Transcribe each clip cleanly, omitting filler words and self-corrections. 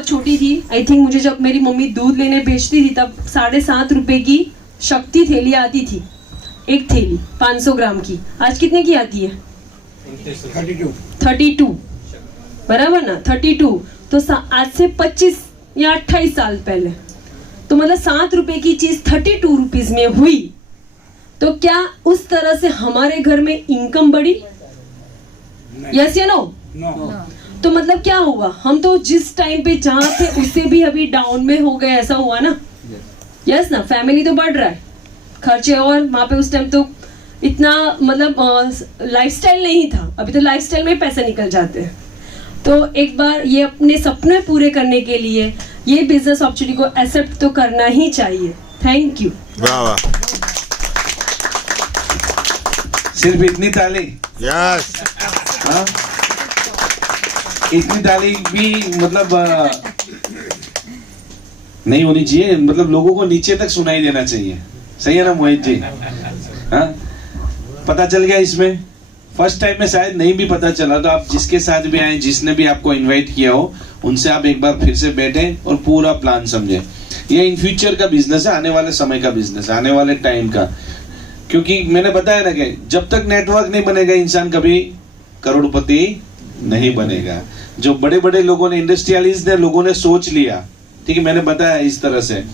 छोटी थी, I think मुझे जब मेरी मम्मी दूध लेने भेजती थी तब 7.5 रुपए की शक्ति थैली आती थी, एक थैली 500 ग्राम की। आज कितने की आती है? 32, बराबर ना? 32। तो आज से 25 या 28 साल पहले, तो मतलब 7 रुपए की चीज 32 रुपीज में हुई। तो क्या उस तरह से हमारे घर में इनकम बढ़ी? यस या नो? तो मतलब क्या हुआ, हम तो जिस टाइम पे जहाँ थे उससे भी अभी डाउन में हो गए, ऐसा हुआ ना? यस ना? फैमिली तो बढ़ रहा है, खर्चे, और वहाँ पे उस टाइम तो इतना मतलब लाइफस्टाइल नहीं था, अभी तो लाइफस्टाइल में पैसे निकल जाते हैं। तो एक बार ये अपने सपने पूरे करने के लिए ये बिजनेस अपॉर्चुनिटी को एक्सेप्ट तो करना ही चाहिए। Thank you. वाह, सिर्फ इतनी ताली? यस। हाँ, इतनी ताली भी मतलब नहीं होनी चाहिए, मतलब लोगों को नीचे तक सुनाई देना चाहिए। सही है ना मोहित जी? हाँ, पता चल गया इसमें? फर्स्ट टाइम में शायद नहीं भी पता चला, तो आप जिसके साथ भी आए, जिसने भी आपको इनवाइट किया हो, उनसे आप एक बार फिर से बैठे और पूरा प्लान समझे। ये इन फ्यूचर का बिजनेस है, आने वाले समय का बिजनेस है, आने वाले टाइम का। क्योंकि मैंने बताया ना कि जब तक नेटवर्क नहीं बनेगा इंसान कभी करोड़पति नहीं बनेगा। जो बड़े बड़े लोगों ने, इंडस्ट्रियलिस्ट ने, लोगों ने सोच लिया, ठीक है, मैंने बताया इस तरह से,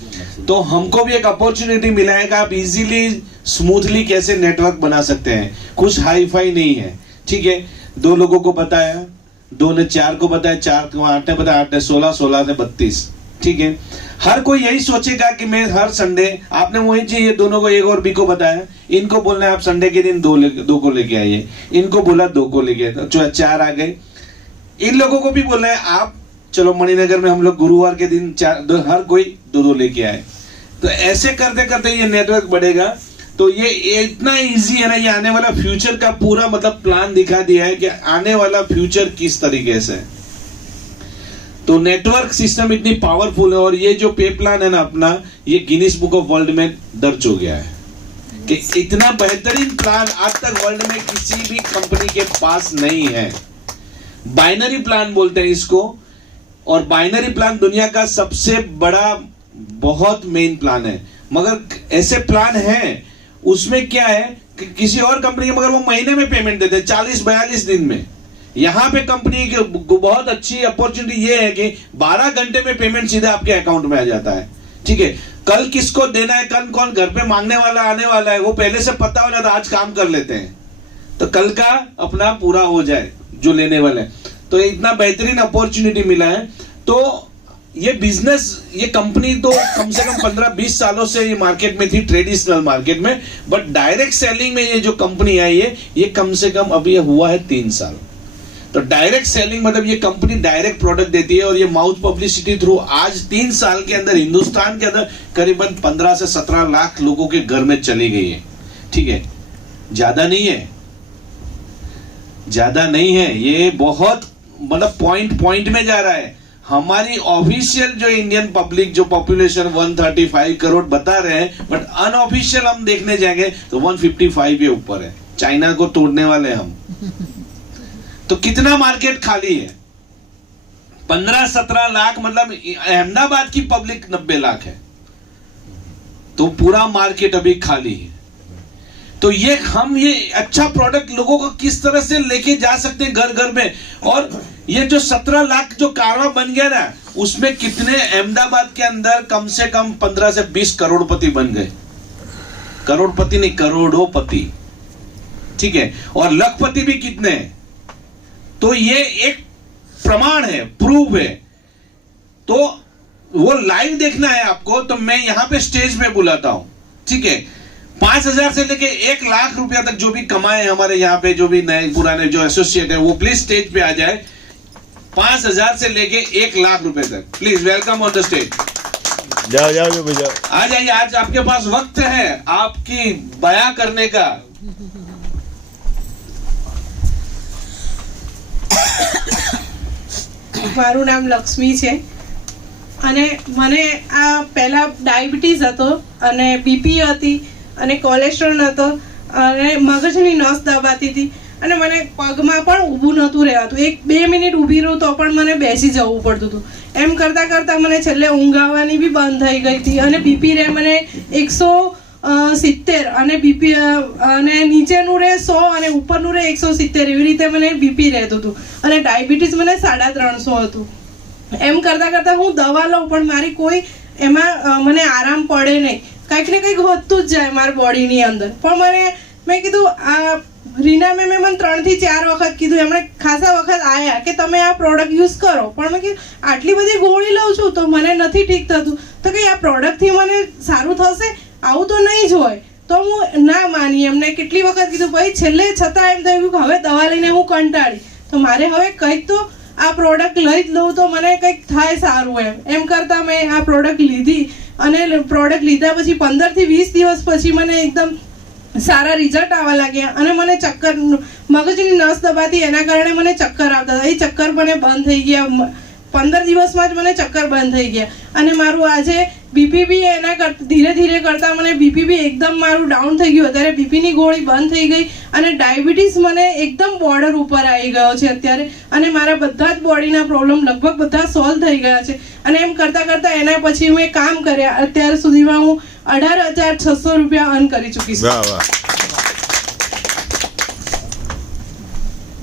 तो हमको भी एक अपॉर्चुनिटी मिला है कि आप इजीली स्मूथली कैसे नेटवर्क बना सकते हैं। कुछ हाई फाई नहीं है, ठीक है। 2 लोगों को बताया, 2 ने 4 को बताया, 4 को 8 ने बताया, 8 ने 16, 16 ने 32, ठीक है। हर कोई यही सोचेगा कि मैं हर संडे, आपने मोहित जी ये दोनों को, एक और बी को बताया, इनको बोलना है आप संडे के दिन 2 को लेके आइए, इनको बोला 2 को लेके, तो 4 आ गए। इन लोगों को भी बोलना है आप चलो मणिनगर में हम लोग गुरुवार के दिन 4, हर कोई 2 लेके आए। तो ऐसे करते करते ये नेटवर्क बढ़ेगा। तो ये इतना इजी है ना, ये आने वाला फ्यूचर का पूरा मतलब प्लान दिखा दिया है कि आने वाला फ्यूचर किस तरीके से। तो नेटवर्क सिस्टम इतनी पावरफुल है, और ये जो पे प्लान है ना अपना, ये गिनीज बुक ऑफ वर्ल्ड में दर्ज हो गया है कि इतना बेहतरीन प्लान आज तक वर्ल्ड में किसी भी कंपनी के पास नहीं है। बाइनरी प्लान बोलते हैं इसको, और बाइनरी प्लान दुनिया का सबसे बड़ा बहुत मेन प्लान है। मगर ऐसे प्लान हैं, उसमें क्या है कि किसी और कंपनी के, मगर वो महीने में पेमेंट देते हैं, 40-42 दिन में। यहाँ पे कंपनी की बहुत अच्छी अपॉर्चुनिटी ये है कि 12 घंटे में पेमेंट सीधा आपके अकाउंट में आ जाता है, ठीक है। कल किसको देना है, कल कौन घर पे मांगने वाला आने वाला है, वो पहले से पता हो जाता, आज काम कर लेते हैं तो कल का अपना पूरा हो जाए जो लेने वाले। तो इतना बेहतरीन अपॉर्चुनिटी मिला है। तो ये बिजनेस, ये कंपनी तो कम से कम 15-20 सालों से ये मार्केट में थी, ट्रेडिशनल मार्केट में, बट डायरेक्ट सेलिंग में ये जो कंपनी आई है, ये कम से कम अभी हुआ है 3 साल। तो डायरेक्ट सेलिंग मतलब ये कंपनी डायरेक्ट प्रोडक्ट देती है, और ये माउथ पब्लिसिटी थ्रू आज 3 साल के अंदर हिंदुस्तान के अंदर करीबन 15 से 17 लाख लोगों के घर में चली गई है, ठीक है। ज्यादा नहीं है, ज्यादा नहीं है, ये बहुत मतलब पॉइंट में जा रहा है। हमारी ऑफिशियल जो इंडियन पब्लिक जो पॉपुलेशन 135 करोड़ बता रहे हैं, बट अनऑफिशियल हम देखने जाएंगे तो 155 के ऊपर है। चाइना को तोड़ने वाले हम। तो कितना मार्केट खाली है? 15-17 लाख, मतलब अहमदाबाद की पब्लिक 90 लाख है, तो पूरा मार्केट अभी खाली है। तो ये हम ये अच्छा प्रोडक्ट लोगों को किस तरह से लेके जा सकते हैं घर घर में। और ये जो 17 लाख जो कारवा बन गया ना, उसमें कितने अहमदाबाद के अंदर कम से कम 15 से 20 करोड़पति बन गए। करोड़पति नहीं, करोड़ोपति, ठीक है। और लखपति भी कितने हैं। तो ये एक प्रमाण है, प्रूफ है। तो वो लाइव देखना है आपको, तो मैं यहां पे स्टेज पे बुलाता हूं, ठीक है। 5,000 से लेके 1 लाख रुपया तक जो भी कमाए हमारे यहाँ पे, जो भी नए पुराने जो एसोसिएट है, वो प्लीज स्टेज पे आ जाए। 5,000 से लेके 1 लाख रुपए तक, please welcome on the stage. जाओ जाओ भैया, आ जाइए, आज आपके पास वक्त है आपकी बयां करने का। મારું નામ લક્ષ્મી છે અને મને આ પહેલા ડાયાબિટીસ હતો અને બીપી હતી અને કોલેસ્ટ્રોલ હતો અને મગજની નસ દબાતી હતી અને મને પગમાં પણ ઊભું નહોતું રહેવાતું. 1-2 મિનિટ ઊભી રહું તો પણ મને બેસી જવું પડતું હતું. એમ કરતાં કરતાં મને છેલ્લે ઊંઘ આવવાની બી બંધ થઈ ગઈ હતી અને બીપી રહે મને 170 અને બીપી અને નીચેનું રહે 100 અને ઉપરનું રહે 170 એવી રીતે મને બીપી રહેતું હતું અને ડાયાબિટીસ મને 350 હતું. એમ કરતાં કરતાં હું દવા લઉં પણ મારી કોઈ એમાં મને આરામ પડે નહીં. કંઈક ને કંઈક વધતું જ જાય મારા બોડીની અંદર. પણ મેં કીધું આ રીના મેં મને 3 થી 4 વખત કીધું, એમણે ખાસા વખત આવ્યા કે તમે આ પ્રોડક્ટ યુઝ કરો. પણ મેં કીધું આટલી બધી ગોળી લઉં છું તો મને નથી ઠીક થતું, તો કે આ પ્રોડક્ટથી મને સારું થશે, આવું તો નહીં જ હોય. તો હું ના માની, એમને કેટલી વખત કીધું. ભાઈ છેલ્લે છતાં એમ થયું કે હવે દવા લઈને હું કંટાળી, તો મારે હવે કંઈક તો આ પ્રોડક્ટ લઈ જ લઉં તો મને કંઈક થાય સારું. એમ કરતાં મેં આ પ્રોડક્ટ લીધી અને પ્રોડક્ટ લીધા પછી 15 થી 20 દિવસ પછી મને એકદમ સારા રિઝલ્ટ આવવા લાગ્યા અને મને ચક્કર, મગજની નસ દબાતી એના કારણે મને ચક્કર આવતા હતા. એ ચક્કર મને બંધ થઈ ગયા. 15 દિવસમાં જ મને ચક્કર બંધ થઈ ગયા અને મારું આજે બીપી બી એના ધીરે ધીરે કરતાં મને બીપી બી એકદમ મારું ડાઉન થઈ ગયું. અત્યારે બીપીની ગોળી બંધ થઈ ગઈ અને ડાયાબિટીસ મને એકદમ બોર્ડર ઉપર આવી ગયો છે અત્યારે. અને મારા બધા જ બોડીના પ્રોબ્લેમ લગભગ બધા સોલ્વ થઈ ગયા છે. અને એમ કરતાં કરતાં એના પછી મેં કામ કર્યા. અત્યાર સુધીમાં હું 18,600 રૂપિયા અર્ન કરી ચૂકી છું. વાહ વાહ.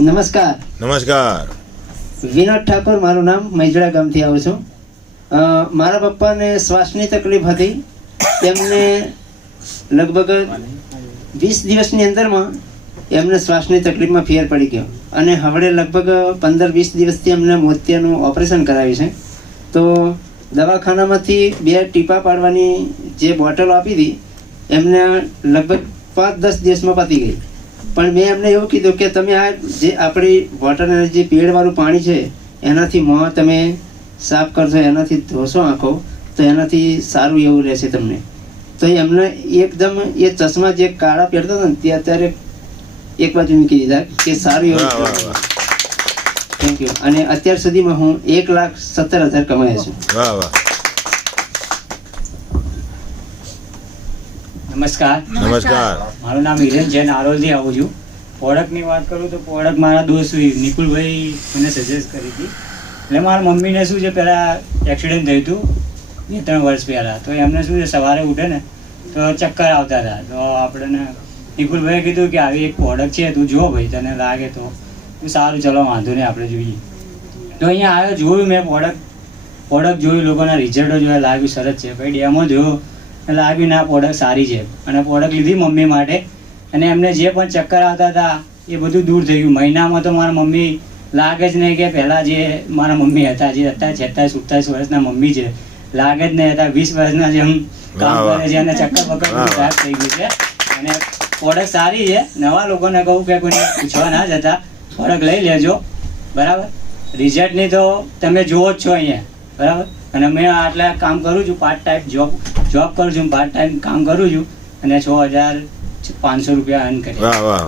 નમસ્કાર. નમસ્કાર. વિનોદ ઠાકોર મારું નામ, મૈજડા ગામથી આવું છું. મારા પપ્પાને શ્વાસની તકલીફ હતી. એમને લગભગ 20 દિવસની અંદરમાં એમને શ્વાસની તકલીફમાં ફેર પડી ગયો અને હવે લગભગ 15-20 દિવસથી એમને મોતિયાનું ઓપરેશન કરાવ્યું છે. તો દવાખાનામાંથી 2 ટીપા પાડવાની જે બોટલો આપી હતી એમને લગભગ 5-10 દિવસમાં પતી ગઈ. પણ મેં એમને એવું કીધું કે તમે આ જે આપણી વોટર જે પીળવાળું પાણી છે એનાથી મોં તમે સાફ કરશો, એનાથી ધોશો આંખો, તો એનાથી સારું એવું રહેશે તમને. તો એમને એકદમ એ ચશ્મા જે કાળા પહેરતા હતા ને તે અત્યારે એક બાજુ મૂકી દીધા કે સારું એવું. Thank you. અને અત્યાર સુધીમાં હું 1,17,000 કમાયા છું. વાહ વાહ. નમસ્કાર. નમસ્કાર. મારું નામ હિરેન જૈન, આરોલથી આવું છું. પ્રોડક્ટની વાત કરું તો પ્રોડક્ટ મારા દોસ્ત નિકુલભાઈ મને સજેસ્ટ કરી હતી. એટલે મારા મમ્મીને શું છે, પહેલાં એક્સિડન્ટ થયું હતું 2-3 વર્ષ પહેલાં. તો એમને શું છે, સવારે ઉઠે ને તો ચક્કર આવતા હતા. તો આપણને નિકુલભાઈએ કીધું કે આવી એક પ્રોડક્ટ છે, તું જો ભાઈ, તને લાગે તો સારું, ચલો વાંધો નહીં, આપણે જોઈએ. તો અહીંયા આવ્યો, જોયું મેં પ્રોડક્ટ જોયું, લોકોના રિઝલ્ટો જોયા, લાગ્યું સરસ છે. ભાઈ ડેમો જોયો, લાગ્યું ના પ્રોડક્ટ સારી છે. અને પ્રોડક્ટ લીધી મમ્મી માટે અને એમને જે પણ ચક્કર આવતા હતા એ બધું દૂર થઈ ગયું. મહિનામાં તો મારા મમ્મી લાગે જ નહીં કે પહેલાં જે મારા મમ્મી હતા, જે અત્યારે 46-47 વર્ષના મમ્મી છે, લાગે જ નહીં હતા 20 વર્ષના જેમ કામ કરે છે અને ચક્કર બક્કર સાફ થઈ ગયું છે. અને પ્રોડક્ટ સારી છે. નવા લોકોને કહું કે કોઈને પૂછવા ના જતા, પ્રોડક્ટ લઈ લેજો, બરાબર. રિઝલ્ટની તો તમે જુઓ જ છો અહીંયા, બરાબર. અને મેં આટલા કામ કરું છું, પાર્ટ ટાઈમ જોબ કરું છું, પાર્ટ ટાઈમ કામ કરું છું અને 6,500 રૂપિયા અર્ન કરી. વાહ વાહ.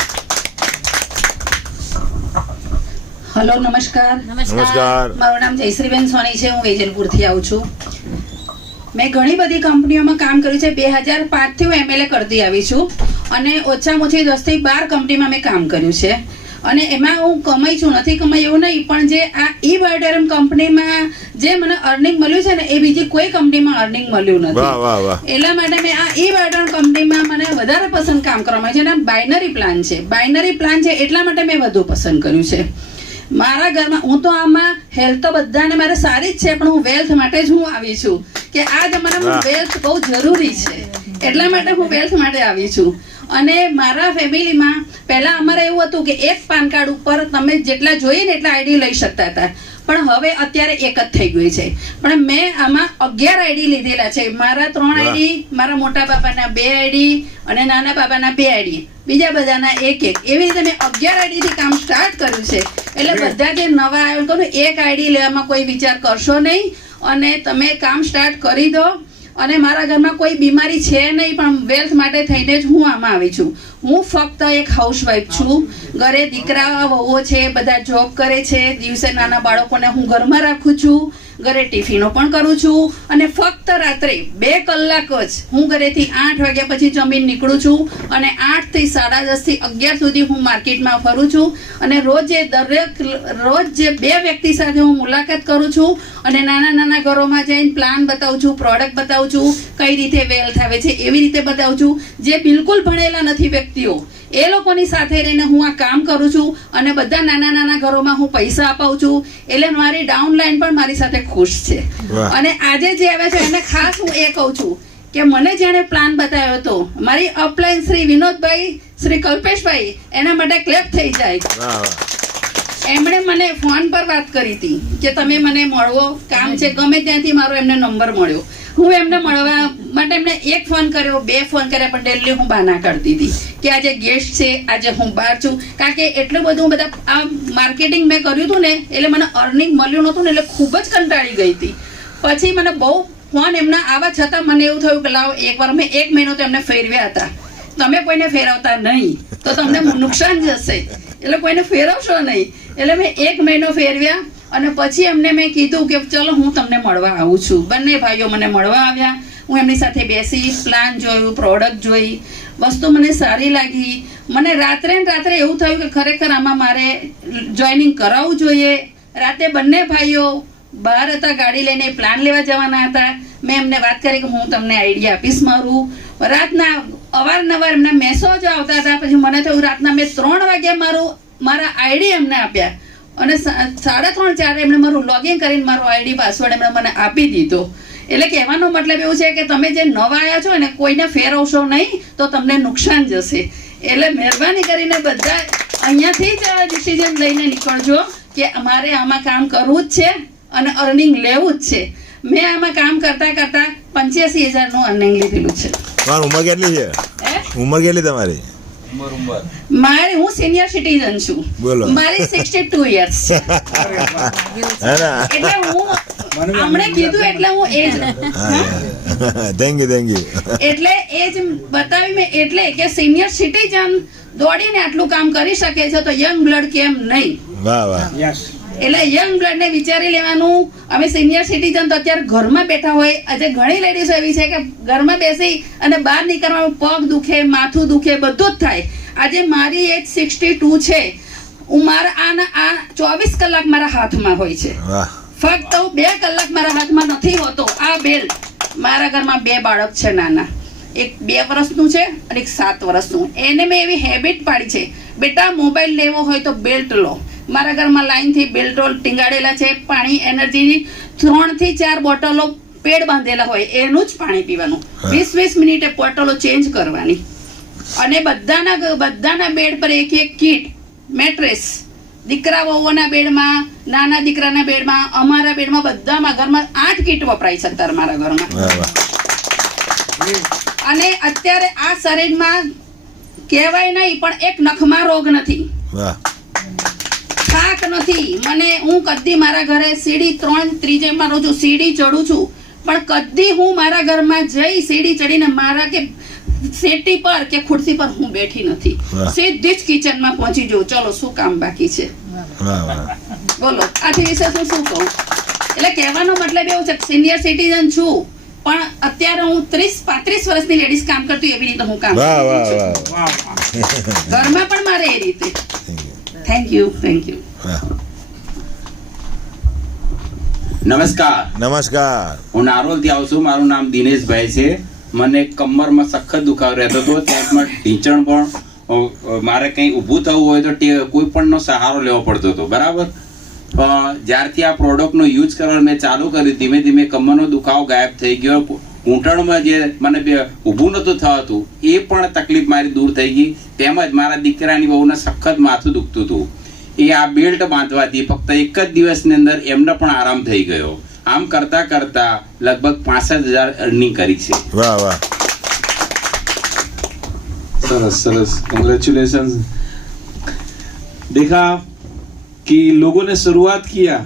હલો, નમસ્કાર. નમસ્કાર. મારું નામ જયશ્રીબેન સોની છે. હું વેજલપુરથી આવું છું. મેં ઘણી બધી કંપનીઓમાં કામ કર્યું છે. 2005થી હું MLA કરતી આવી છું અને ઓછામાં ઓછી 10 થી 12 કંપનીમાં મેં કામ કર્યું છે. અને એમાં હું કમાઈ છું, નથી કમાઈ એવું નહીં, પણ જે આ ઈ-બાયોટેરમ કંપનીમાં જે મને અર્નિંગ મળ્યું છે ને એ બીજી કોઈ કંપનીમાં અર્નિંગ મળ્યું વાહ નથી. વાહ વાહ. એટલા માટે મેં આ ઈ-બાયોટેરમ કંપનીમાં મને વધારે પસંદ કામ કરવામાં છે. અને બાઇનરી પ્લાન છે. બાઇનરી પ્લાન છે એટલા માટે મેં વધુ પસંદ કર્યું છે. મારા ઘરમાં હું તો આમાં હેલ્થ તો બધાને મારે સારી જ છે, પણ હું વેલ્થ માટે જ હું આવી છું કે આ જમાનામાં વેલ્થ બહુ જરૂરી છે. એટલા માટે હું વેલ્થ માટે આવી છું. અને મારા ફેમિલીમાં પહેલાં અમારે એવું હતું કે એક પાન કાર્ડ ઉપર તમે જેટલા જોઈએ ને એટલા આઈડી લઈ શકતા હતા, પણ હવે અત્યારે એક જ થઈ ગઈ છે. પણ મેં આમાં 11 આઈડી લીધેલા છે. મારા 3 આઈડી, મારા મોટા બાપાના 2 આઈડી અને નાના બાપાના 2 આઈડી, બીજા બધાના 1-1. એવી રીતે મેં 11 આઈડીથી કામ સ્ટાર્ટ કર્યું છે. એટલે બધા જે નવા આવ્યો કહું, એક આઈડી લેવામાં કોઈ વિચાર કરશો નહીં અને તમે કામ સ્ટાર્ટ કરી દો. અને મારા ઘરમાં કોઈ બીમારી છે નહીં, પણ વેલ્થ માટે થઈને જ હું આમાં આવી છું. હું ફક્ત એક હાઉસવાઈફ છું. ઘરે દીકરા વહુઓ છે, બધા જોબ કરે છે. દિવસે નાના બાળકોને હું ઘરમાં રાખું છું. ઘરે ટિફિનો પણ કરું છું અને ફક્ત રાત્રે 2 કલાક જ હું ઘરેથી 8 વાગ્યા પછી જમીન નીકળું છું અને 8 થી 10:30 થી 11 સુધી હું માર્કેટમાં ફરું છું અને રોજ જે 2 વ્યક્તિ સાથે હું મુલાકાત કરું છું અને નાના ઘરોમાં જઈને પ્લાન બતાવું છું, પ્રોડક્ટ બતાવું છું, કઈ રીતે વેલ્થ આવે છે એવી રીતે બતાવું છું. જે બિલકુલ ભણેલા નથી વ્યક્તિઓ એ લોકોની સાથે રહીને હું આ કામ કરું છું અને બધા નાના ઘરોમાં હું પૈસા અપાવું છું. એટલે મારી ડાઉનલાઈન પણ મારી સાથે ખુશ છે. અને આજે જે આવે છે એને ખાસ હું એ કહું છું કે મને જેણે પ્લાન બતાવ્યો હતો મારી અપલાઈન શ્રી વિનોદભાઈ, શ્રી કલ્પેશભાઈ, એના માટે ક્લેપ થઈ જાય. એમણે મને ફોન પર વાત કરી હતી કે તમે મને મળવો, કામ છે, ગમે ત્યાંથી મારો એમને નંબર મળ્યો. હું એમને મળવા માટે એમને 1 ફોન કર્યો, 2 ફોન કર્યા, પણ ડેલી હું બહાના કાઢતી હતી કે આજે ગેસ્ટ છે, આજે હું બહાર છું. કારણ કે એટલું બધું બધા આ માર્કેટિંગ મેં કર્યું હતું ને એટલે મને અર્નિંગ મળ્યું નહોતું ને એટલે ખૂબ જ કંટાળી ગઈ હતી. પછી મને બહુ ફોન એમના આવવા છતાં મને એવું થયું કે લાવ એકવાર મેં 1 મહિનો તો એમને ફેરવ્યા હતા. તમે કોઈને ફેરવતા નહીં તો તમને નુકસાન જશે, એટલે કોઈને ફેરવશો નહીં. એટલે મેં 1 મહિનો ફેરવ્યા અને પછી એમને મેં કીધું કે ચલો હું તમને મળવા આવું છું. બંને ભાઈઓ મને મળવા આવ્યા. હું એમની સાથે બેસી પ્લાન જોયું, પ્રોડક્ટ જોઈ, વસ્તુ મને સારી લાગી. મને રાત્રે એવું થયું કે ખરેખર આમાં મારે જોઈનિંગ કરાવવું જોઈએ. રાતે બંને ભાઈઓ બહાર હતા, ગાડી લઈને પ્લાન લેવા જવાના હતા. મેં એમને વાત કરી કે હું તમને આઈડિયા આપીશ મારું. રાતના અવારનવાર એમના મેસેજ આવતા હતા. પછી મને થયું રાતના મેં 3 વાગ્યા મારા આઈડી એમને આપ્યા અને 3:30-4 એમણે મારું લોગિન કરીને મારો આઈડી પાસવર્ડ એમણે મને આપી દીધો. એટલે કહેવાનો મતલબ એવું છે કે તમે જે નવા આવ્યા છો ને કોઈને ફેરવશો નહીં તો તમને નુકસાન જશે. એટલે મહેરબાની કરીને બધા અહીંયાથી જ ડિસિઝન લઈને નીકળજો કે અમારે આમાં કામ કરવું જ છે અને અર્નિંગ લેવું જ છે. મેં આમાં કામ કરતા 85,000 અર્નિંગ લીધેલું છે. તમારી ઉંમર કેટલી છે? ઉંમર કેટલી તમારી? મારી હું સિનિયર સિટીઝન છું. બોલો. મારી 62 યર્સ છે. એટલે હું હમણે કીધું એટલે હું એજ થેન્ક યુ એટલે એજ બતાવી મેં એટલે કે સિનિયર સિટીઝન દોડીને આટલું કામ કરી શકે છે તો યંગ બ્લડ કેમ નહીં? વાહ વાહ. એટલે યંગ બ્લડ ને વિચારી લેવાનું. અમે સિનિયર સિટીઝન તો અત્યારે ઘરમાં બેઠા હોય. આજે ઘણી લેડીઝ એવી છે કે ઘરમાં બેસી અને બહાર નીકળવાનું પગ દુખે, માથું દુખે, બધું જ થાય. આજે મારી એજ 62 છે. હું મારા આ 24 કલાક મારા હાથમાં હોય છે. ફક્ત 2 કલાક મારા હાથમાં નથી હોતો. આ બેલ્ટ મારા ઘરમાં 2 બાળક છે નાના, એક 2 વર્ષનું છે અને એક 7 વર્ષનું. એને મેં એવી હેબિટ પાડી છે, બેટા મોબાઈલ લેવો હોય તો બેલ્ટ લો. મારા ઘરમાં લાઈનથી બેલ્ટો ટીંગાડેલા છે. પાણી એનર્જીની 3 થી 4 બોટલો પેડ બાંધેલા હોય, એનું જ પાણી પીવાનું. 20 મિનિટે બોટલો ચેન્જ કરવાની. અને બધાના બેડ પર એક કીટ, મેટ્રેસ. દીકરા વહુઓના બેડમાં, નાના દીકરાના બેડમાં, અમારા બેડમાં, બધામાં ઘરમાં 8 કીટ વપરાય છે અત્યારે મારા ઘરમાં. અને અત્યારે આ શરીરમાં કહેવાય નહીં પણ એક નખમાં રોગ નથી, થાક નથી. મને હું કદી મારા ઘરે સીડી 3 ત્રીજેમાં રહું છું, સીડી ચડું છું, પણ કદી હું મારા ઘરમાં જઈ સીડી ચડીને મારા કે સેટી પર કે ખુરશી પર હું બેઠી નથી. સીધી જ કિચનમાં પહોંચી જઉં, ચલો શું કામ બાકી છે બોલો. આથી વિશે શું કહું? એટલે કહેવાનો મતલબ એવું છે સિનિયર સિટીઝન છું પણ અત્યારે હું 30-35 વર્ષની લેડીઝ કામ કરતી એવી રીતે હું કામ કરું છું. ઘરમાં પણ મારે એ રીતે. Thank you. નમસ્કાર. હું નારોલથી આવું છું. મારું નામ દિનેશભાઈ છે. મને કમરમાં સખત દુખાવો રહેતો હતો. ત્યાંમાં ઢીંચણ પણ મારે કંઈ ઊભું થવું હોય તો કોઈ પણનો સહારો લેવો પડતો હતો. બરાબર. જ્યારથી આ પ્રોડક્ટનો યુઝ કરવાનું મેં ચાલુ કર્યું, ધીમે ધીમે કમરનો દુખાવો ગાયબ થઈ ગયો. ઘૂંટણમાં જે મને ઊભું નહોતું થવાતું એ પણ તકલીફ મારી દૂર થઈ ગઈ. તેમજ મારા દીકરાની બહુને સખત માથું દુખતું હતું. એ આ બેલ્ટ બાંધવાથી ફક્ત એક જ દિવસની અંદર એમને પણ આરામ થઈ ગયો. આમ કરતા કરતા લગભગ 65,000 અર્નિંગ કરી છે. વાહ વાહ. सरस कंग्रेचुलेशंस. देखा कि लोगों ने शुरुआत किया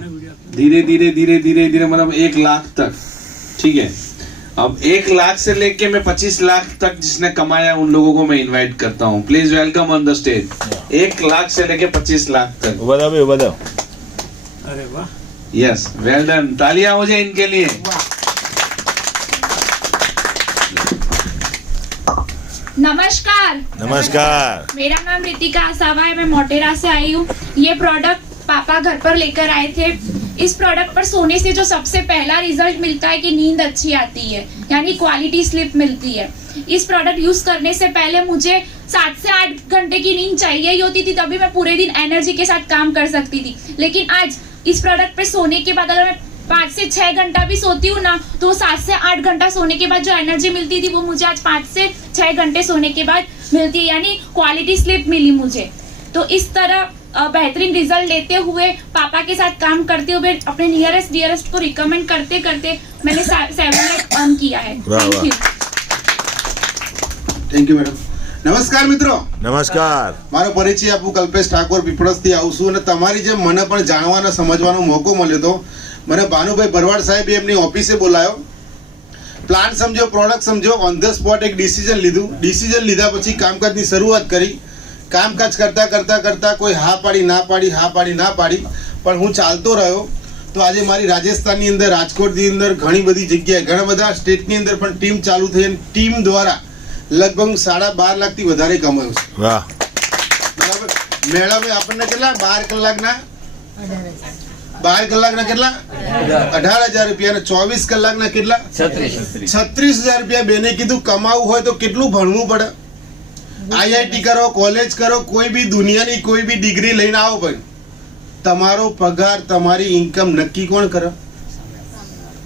धीरे धीरे मतलब 1 लाख तक. ठीक है. अब 1 लाख से लेके मैं 25 लाख तक जिसने कमाया उन लोगों को मैं इनवाइट करता हूँ. Please welcome on the stage. 1 lakh से लेके 25 लाख तक. बताओ. अरे वाह. यस, वेल डन, तालियां हो जाए इनके लिए। नमस्कार, नमस्कार। मेरा नाम रितिका आसावा है, मैं मोटेरा से आई हूँ। ये प्रोडक्ट पापा घर पर लेकर आए थे। इस प्रोडक्ट पर सोने से जो सबसे पहला रिजल्ट मिलता है कि नींद अच्छी आती है, यानी क्वालिटी स्लीप मिलती है। इस प्रोडक्ट यूज करने से पहले मुझे 7 से 8 घंटे की नींद चाहिए ही होती थी, तभी मैं पूरे दिन एनर्जी के साथ काम कर सकती थी। लेकिन आज इस प्रोडक्ट पे सोने के बाद अगर मैं 5 से 6 घंटा भी सोती हूँ ना, तो 7 से 8 घंटा सोने के बाद जो एनर्जी मिलती थी वो मुझे आज 5 से 6 घंटे सोने के बाद मिलती है, यानी क्वालिटी स्लीप मिली मुझे। तो इस तरह बेहतरीन रिजल्ट लेते हुए, पापा के साथ काम करते हुए, अपने नियरेस्ट डियरेस्ट को रिकमेंड करते करते मैंने 7 लाख अर्न किया है। Thank you. Thank you madam. નમસ્કાર મિત્રો, નમસ્કાર. મારો પરિચય આપું કલ્પેશ ઠાકોર પીપળસથી આવું છું અને તમારી જેમ મને પણ જાણવાનો સમજવાનો મોકો મળ્યો હતો. મને ભાનુભાઈ ભરવાડ સાહેબે એમની ઓફિસે બોલાયો. પ્લાન સમજો, પ્રોડક્ટ સમજો, ઓન ધ સ્પોટ એક ડિસિઝન લીધું. ડિસિઝન લીધા પછી કામકાજની શરૂઆત કરી. કામકાજ કરતા કરતા કરતા કોઈ હા પાડી ના પાડી, હા પાડી ના પાડી, પણ હું ચાલતો રહ્યો. તો આજે મારી રાજસ્થાનની અંદર, રાજકોટની અંદર, ઘણી બધી જગ્યાએ, ઘણા બધા સ્ટેટની અંદર પણ ટીમ ચાલુ થઈ અને ટીમ દ્વારા લગભગ 12.5 લાખથી વધારે કમાયું છે. વાહ. બરાબર. મેડમે આપણને કેટલા 12 કલાકના 12 કલાકના કેટલા 18,000 રૂપિયા અને 24 કલાકના કેટલા 36,000 રૂપિયા. બેને કીધું કમાવું હોય તો કેટલું ભણવું પડે. આઈઆઈટી કરો, કોલેજ કરો, કોઈ બી દુનિયાની કોઈ બી ડિગ્રી લઈને આવો, પણ તમારો પગાર, તમારી ઇન્કમ નક્કી કોણ કરે?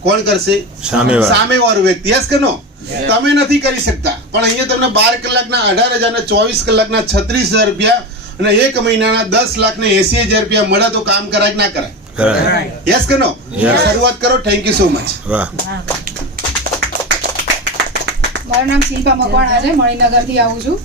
કોણ કરશે? સામેવાળો વ્યક્તિ. યસ કે નો? તમે નથી કરી શકતા, પણ અહીંયા તમને 12 કલાકના 18,000 ને 24 કલાકના 36,000 રૂપિયા અને 1 મહિનાના 10 લાખ ને 80,000 રૂપિયા મળે તો કામ કરાય કે ના કરાય? યસ કે નો? શરૂઆત કરો. Thank you so much. વાહ. મારું નામ શિલ્પા મકવાણા છે, મણિનગરથી આવું છું.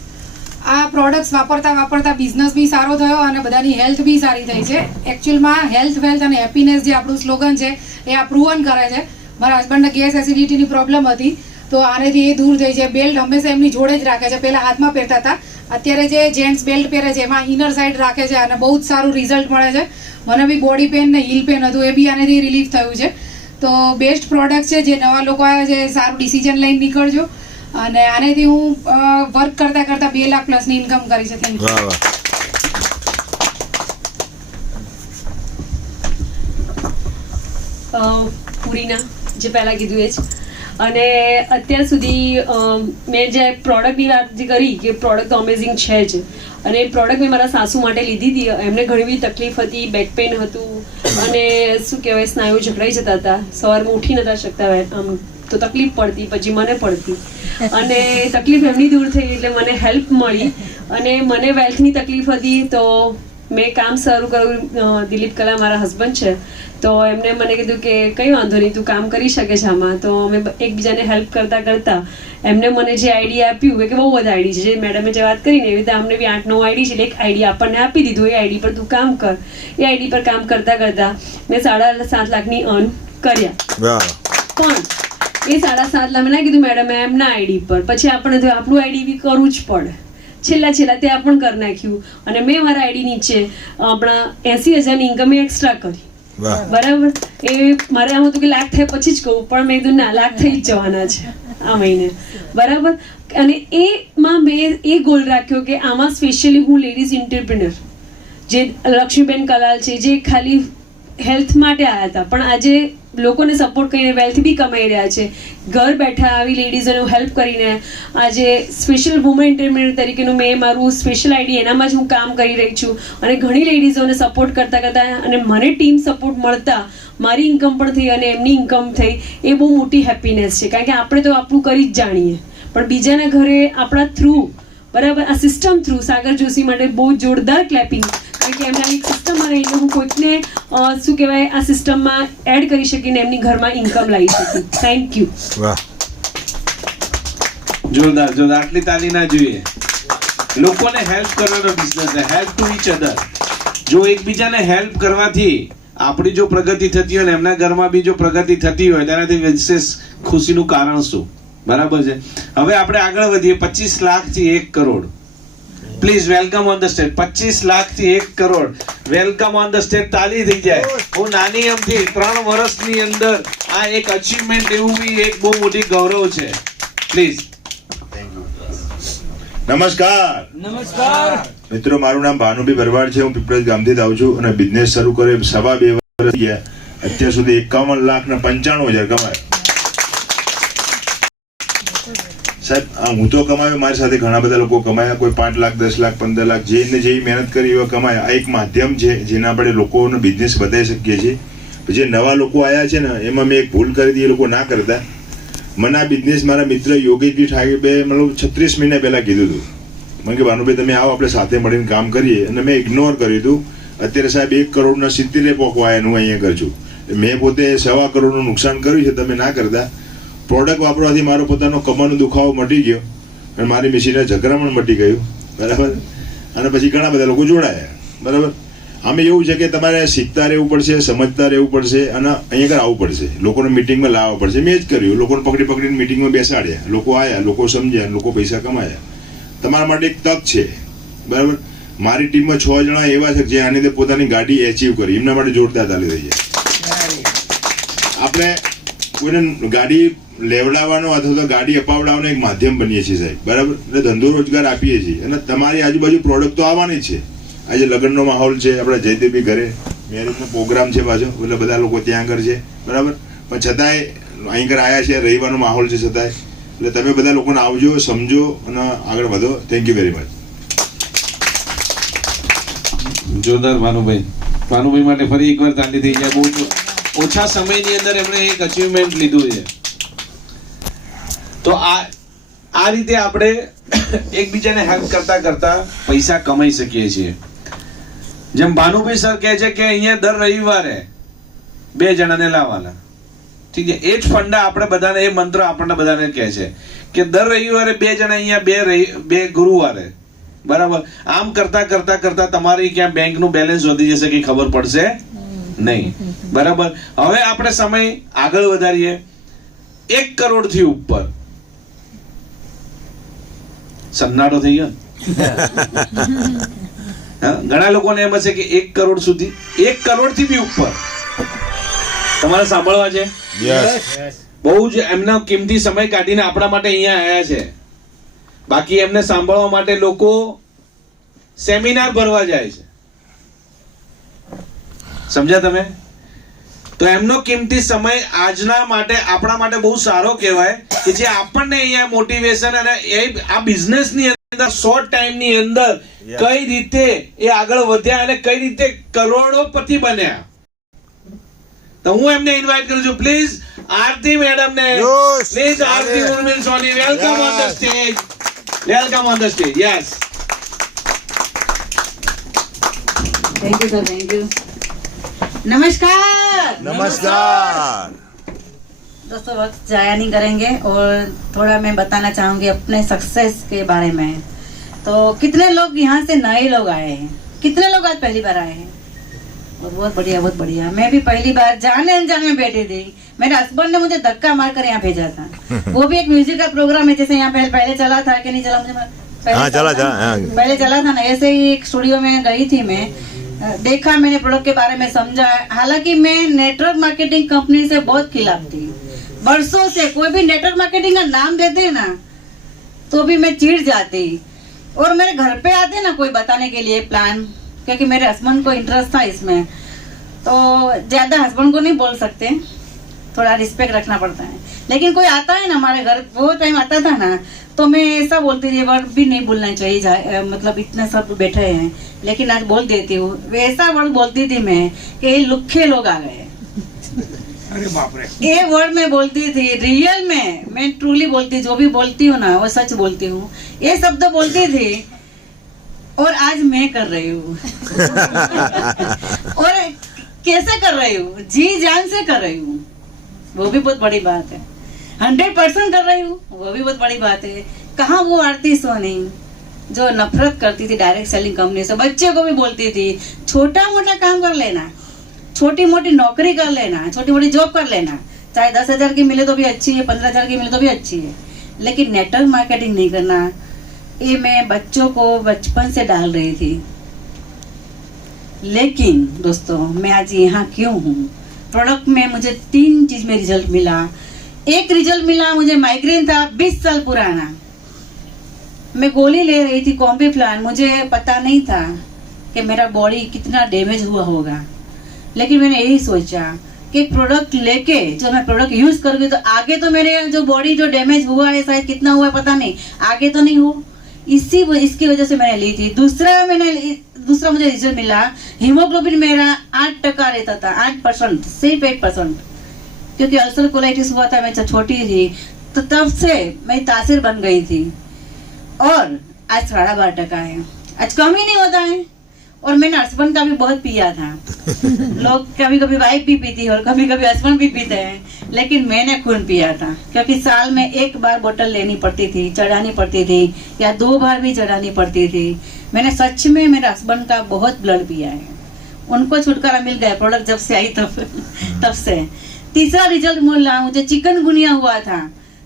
આ પ્રોડક્ટ્સ વાપરતા વાપરતા બિઝનેસ બી સારો થયો અને બધાની હેલ્થ બી સારી થઈ છે. એકચ્યુઅલમાં હેલ્થ, વેલ્થ અને હેપીનેસ જે આપણું સ્લોગન છે એ આ પ્રૂવન કરે છે. મારા હસબન્ડને ગેસ એસિડિટીની પ્રોબ્લેમ હતી, તો આનેથી એ દૂર થઈ છે. બેલ્ટ હંમેશા એમની જોડે જ રાખે છે. પહેલાં હાથમાં પહેરતા હતા, અત્યારે જે જેન્ટ્સ બેલ્ટ પહેરે છે એમાં ઇનર સાઈડ રાખે છે અને બહુ જ સારું રિઝલ્ટ મળે છે. મને બી બોડી પેન ને હીલ પેન હતું, એ બી આનેથી રિલીફ થયું છે. તો બેસ્ટ પ્રોડક્ટ છે. જે નવા લોકો આવ્યા છે સારું ડિસિઝન લઈને નીકળજો અને આનેથી હું વર્ક કરતા કરતા 2 લાખ પ્લસની ઇન્કમ કરી છે. Thank you. પૂરીના જે પહેલાં કીધું એ જ. અને અત્યાર સુધી મેં જે પ્રોડક્ટની વાત જે કરી કે પ્રોડક્ટ તો અમેઝિંગ છે જ, અને એ પ્રોડક્ટ મેં મારા સાસુ માટે લીધી હતી. એમને ઘણી બધી તકલીફ હતી, બેક પેઇન હતું અને શું કહેવાય, સ્નાયુ જકડાઈ જતા હતા, સવારમાં ઉઠી નતા શકતા. આમ તો તકલીફ પડતી, પછી મને પડતી, અને તકલીફ એમની દૂર થઈ એટલે મને હેલ્પ મળી. અને મને વેલ્થની તકલીફ હતી તો મેં કામ શરૂ કર્યું. દિલીપ કલા મારા હસબન્ડ છે, તો એમને મને કીધું કે કંઈ વાંધો નહીં, તું કામ કરી શકે છે આમાં. તો અમે એકબીજાને હેલ્પ કરતા કરતા એમને મને જે આઈડિયા આપ્યું, કે બહુ બધા આઈડી છે, જે મેડમે જે વાત કરીને એવી રીતે અમને બી 8-9 આઈડી છે. એક આઈડિયા આપણને આપી દીધું, એ આઈડી પર તું કામ કર. એ આઈડી પર કામ કરતા કરતા મેં 7.5 લાખની અર્ન કર્યા. પણ એ 7.5 લાખ મેં ના કીધું મેડમ એમના આઈડી પર, પછી આપણે તો આપણું આઈડી બી કરવું જ પડે. છેલ્લા ત્યાં પણ કરી નાખ્યું અને મેં મારા આઈડી નીચે આપણા 80,000ની ઇન્કમ એક્સ્ટ્રા કરી. બરાબર. એ મારે આમ હતું કે લાખ થાય પછી જ કહું, પણ મેં કીધું ના, લાખ થઈ જ જવાના છે આ મહિને. બરાબર. અને એમાં મેં એ ગોલ રાખ્યો કે આમાં સ્પેશિયલી હું લેડીઝ એન્ટરપ્રિનર જે લક્ષ્મીબેન કલાલ છે, જે ખાલી હેલ્થ માટે આવ્યા હતા પણ આજે લોકોને સપોર્ટ કરીને વેલ્થ બી કમાઈ રહ્યા છે. ઘર બેઠા આવી લેડીઝોને હેલ્પ કરીને આજે સ્પેશિયલ વુમન એન્ટરપ્રિનર તરીકેનું મેં મારું સ્પેશિયલ આઈડી એનામાં જ હું કામ કરી રહી છું. અને ઘણી લેડીઝોને સપોર્ટ કરતા કરતા અને મને ટીમ સપોર્ટ મળતા મારી ઇન્કમ પણ થઈ અને એમની ઇન્કમ થઈ. એ બહુ મોટી હેપીનેસ છે, કારણ કે આપણે તો આપણું કરી જ જાણીએ, પણ બીજાના ઘરે આપણા થ્રુ, બરાબર, આ સિસ્ટમ થ્રુ સાગર જોશી માટે બહુ જોરદાર ક્લેપિંગ, કારણ કે એમના એક સિસ્ટમમાં રહીને હું કોઈકને શું કહેવાય આ સિસ્ટમમાં એડ કરી શકીને એમની ઘરમાં ઇન્કમ લાવી શકી. Thank you. વાહ. જોરદાર, જોરદાર. આટલી તાલી ના જોઈએ. લોકોને હેલ્પ કરવાનો બિઝનેસ છે, હેલ્પ ટુ ઈચ અધર. જો એકબીજાને હેલ્પ કરવાથી આપણી જો પ્રગતિ થતી હોય ને એમના ઘરમાં બી જો પ્રગતિ થતી હોય, તેનાથી વિશેષ ખુશીનું કારણ શું? બરાબર છે. હવે આપણે આગળ વધીએ. 25 લાખથી 1 crore. Please welcome on the stage. 25 lakh થી 1 crore. Welcome on the stage. તાલી થઈ જાય. હું નાની અમથી 3 વર્ષની અંદર આ એક અચીવમેન્ટ એવું બી એક બહુ મોટી ગૌરવ છે. પ્લીઝ. નમસ્કાર મિત્રો, મારું નામ ભાનુભાઈ ભરવાડ છે. હું પીપળજ ગામથી જ આવું છું અને બિઝનેસ શરૂ કર્યો 2.5 વર્ષ ગયા. અત્યાર સુધી 51,95,000 કમાય. સાહેબ, હું તો કમાયો, મારી સાથે ઘણા બધા લોકો કમાયા. કોઈ 5 લાખ, 10 લાખ, 15 લાખ, જેને જેવી મહેનત કરી એવા કમાયા. આ એક માધ્યમ છે જેના આપણે લોકોનો બિઝનેસ બતાવી શકીએ છીએ. જે નવા લોકો આવ્યા છે ને, એમાં મેં એક ભૂલ કરી હતી, એ લોકો ના કરતા. મને આ બિઝનેસ મારા મિત્ર યોગેશજી ઠાકરે મતલબ 36 મહિના પહેલા કીધું હતું. મને કે ભાનુભાઈ તમે આવો, આપણે સાથે મળીને કામ કરીએ. અને મેં ઇગ્નોર કર્યું હતું. અત્યારે સાહેબ 1 કરોડના 70 પોકવાયા હું અહીંયા કરું છું. મેં પોતે 1.25 કરોડનું નુકસાન કર્યું છે. તમે ના કરતા. પ્રોડક્ટ વાપરવાથી મારો પોતાનો કમરનો દુખાવો મટી ગયો અને મારી મિસીના ઝઘડા પણ મટી ગયું. બરાબર. અને પછી ઘણા બધા લોકો જોડાયા. બરાબર. આમે એવું છે કે તમારે શીખતા રહેવું પડશે, સમજતા રહેવું પડશે અને અહીંયા આવવું પડશે. લોકોને મિટિંગમાં લાવવા પડશે. મેં જ કર્યું. લોકોને પકડીને મિટિંગમાં બેસાડ્યા. લોકો આવ્યા, લોકો સમજ્યા, લોકો પૈસા કમાયા. તમારા માટે એક તક છે. બરાબર. મારી ટીમમાં 6 જણા એવા છે જે આની અંદર પોતાની ગાડી એચીવ કરી. એમના માટે જોરદાર તાલી થઈ જાય. આપણે કોઈને ગાડી લેવડાવવાનો અથવા તો ગાડી અપાવડાવવાનો એક માધ્યમ બનીએ છીએ સાહેબ. બરાબર. એટલે ધંધો રોજગાર આપીએ છીએ અને તમારી આજુબાજુ પ્રોડક્ટ તો આવવાની જ છે. આજે લગ્નનો માહોલ છે, આપણા જયદેવી ઘરે મેરેજનો પ્રોગ્રામ છે પાછો, એટલે બધા લોકો ત્યાં આગળ છે. બરાબર. પણ છતાંય અહીં આગળ આવ્યા છે, રવિવારનો માહોલ છે છતાંય. એટલે તમે બધા લોકોને આવજો, સમજો અને આગળ વધો. Thank you very much. જોરદાર ભાનુભાઈ. ભાનુભાઈ માટે ફરી એકવાર તાલી થઈ જાય. બહુ ઓછા સમયની અંદર એમણે એક અચીવમેન્ટ લીધું છે. તો આ રીતે આપણે એકબીજાને હેલ્પ કરતા કરતા પૈસા કમાઈ શકીએ છીએ. જેમ ભાનુભાઈ સર કહે છે કે અહીંયા દર રવિવારે 2 જણાને લાવવાના. ઠીક છે. એ જ ફંડા આપણે બધાને, એ મંત્ર આપણને બધાને કહે છે કે દર રવિવારે 2 જણા અહીંયા, 2 ગુરુવારે. બરાબર. આમ કરતા કરતા કરતા તમારી ક્યાં બેંકનું બેલેન્સ વધી જશે કે ખબર પડશે નહીં. બરાબર. હવે આપણે સમય આગળ વધારીએ. 1 કરોડ થી ઉપર. સન્નાટો થઈ ગયો. ઘણા લોકોને એમ હશે કે 1 કરોડ સુધી, 1 કરોડ થી બી ઉપર તમારે સાંભળવા છે. બહુ જ એમના કિંમતી સમય કાઢીને આપણા માટે અહીંયા આવ્યા છે. બાકી એમને સાંભળવા માટે લોકો સેમિનાર ભરવા જાય છે. સમજ્યા તમે? તો એમનો કિંમતી સમય આજના માટે આપણા માટે બહુ સારો કહેવાય કે જે આપણને અહીંયા મોટિવેશન અને આ બિઝનેસ ની અંદર શોર્ટ ટાઈમ ની અંદર કઈ રીતે એ આગળ વધ્યા અને કઈ રીતે કરોડોપતિ બન્યા. તો હું એમને ઇન્વાઇટ કરું છું. પ્લીઝ આરતી મેડમ ને, please Aarti Urmil Soni, welcome on the stage. Welcome on the stage. Yes. Thank you sir. Thank you. नमस्कार. नमस्कार दोस्तों, वक्त जाया नहीं करेंगे और थोड़ा मैं बताना चाहूँगी अपने सक्सेस के बारे में. तो कितने लोग यहाँ से नए लोग आए हैं, कितने लोग आज पहली बार आए हैं. और बहुत बढ़िया, बहुत बढ़िया. मैं भी पहली बार जाने अनजाने में बैठी थी. मेरे हस्बैंड ने मुझे धक्का मार कर यहाँ भेजा था. वो भी एक म्यूजिक का प्रोग्राम है, जैसे यहाँ पहले चला था कि नहीं चला, मुझे पहले चला था ना. ऐसे ही एक स्टूडियो में गई थी मैं. देखा, मैंने प्रोडक्ट के बारे में समझा. हालांकि मैं नेटवर्क मार्केटिंग कंपनी से बहुत खिलाफ थी बरसों से. कोई भी नेटवर्क मार्केटिंग का नाम देते हैं ना तो भी मैं चिढ़ जाती. और मेरे घर पे आते ना कोई बताने के लिए प्लान, क्योंकि मेरे हस्बैंड को इंटरेस्ट था इसमें. तो ज्यादा हस्बैंड को नहीं बोल सकते, थोड़ा रिस्पेक्ट रखना पड़ता है. लेकिन कोई आता है ना हमारे घर, वो टाइम आता था ना, तो मैं ऐसा बोलती थी, वर्ड भी नहीं बोलना चाहिए, मतलब इतने सब बैठे हैं, लेकिन आज बोल देती हूँ. वैसा वर्ड बोलती थी मैं कि लुखे लोग आ गए. अरे बाप रे. ये वर्ड मैं बोलती थी. रियल में मैं ट्रूली बोलती, जो भी बोलती हूँ ना वो सच बोलती हूँ. ये शब्द बोलती थी और आज मैं कर रही हूँ. और कैसे कर रही हूँ? जी जान से कर रही हूँ, वो भी बहुत बड़ी बात है. 100% कर रही हूँ, वो भी बहुत बड़ी बात है. कहाँ वो आरती सोनी जो नफरत करती थी डायरेक्ट सेलिंग कंपनी से. बच्चे को भी बोलती थी छोटा मोटा काम कर लेना, छोटी मोटी नौकरी कर लेना, छोटी मोटी जॉब कर लेना, चाहे 10,000 की मिले तो भी अच्छी है, 15,000 की मिले तो भी अच्छी है, लेकिन नेटवर्क मार्केटिंग नहीं करना. ये मैं बच्चों को बचपन से डाल रही थी, लेकिन दोस्तों मैं आज यहाँ क्यों हूँ? प्रोडक्ट में मुझे 3 चीज में रिजल्ट मिला। एक रिजल्ट मिला, मुझे माइग्रेन था 20 साल पुराना, मैं गोली ले रही थी कॉम्बीफ्लान, मुझे पता नहीं था कि मेरा बॉडी कितना डैमेज हुआ होगा, लेकिन मैंने यही सोचा कि प्रोडक्ट लेके जो मैं प्रोडक्ट यूज करूँगी तो आगे तो मेरे जो बॉडी जो डैमेज हुआ है शायद कितना हुआ है पता नहीं, आगे तो नहीं हो, इसकी वजह से मैंने ली थी। दूसरा मुझे रिजल्ट मिला, हीमोग्लोबिन मेरा 8% रहता था, 8%, सिर्फ 8%, क्योंकि अल्सर कोलाइटिस हुआ था, मैं जब छोटी थी तो तब से मैं तासीर बन गई थी, और आज 12.5% है, आज कम ही नहीं होता है। और मैंने हस्बैंड का भी बहुत पिया था, लोग कभी कभी वाइफ भी पीती है और कभी कभी हस्बैंड भी पीते हैं, लेकिन मैंने खून पिया था, क्योंकि साल में 1 बार बोतल लेनी पड़ती थी, चढ़ानी पड़ती थी, या 2 बार भी चढ़ानी पड़ती थी। मैंने सच में मेरे हस्बैंड का बहुत ब्लड पिया है, उनको छुटकारा मिल गया प्रोडक्ट जब से आई तब से। तीसरा रिजल्ट मिला, मुझे चिकनगुनिया हुआ था,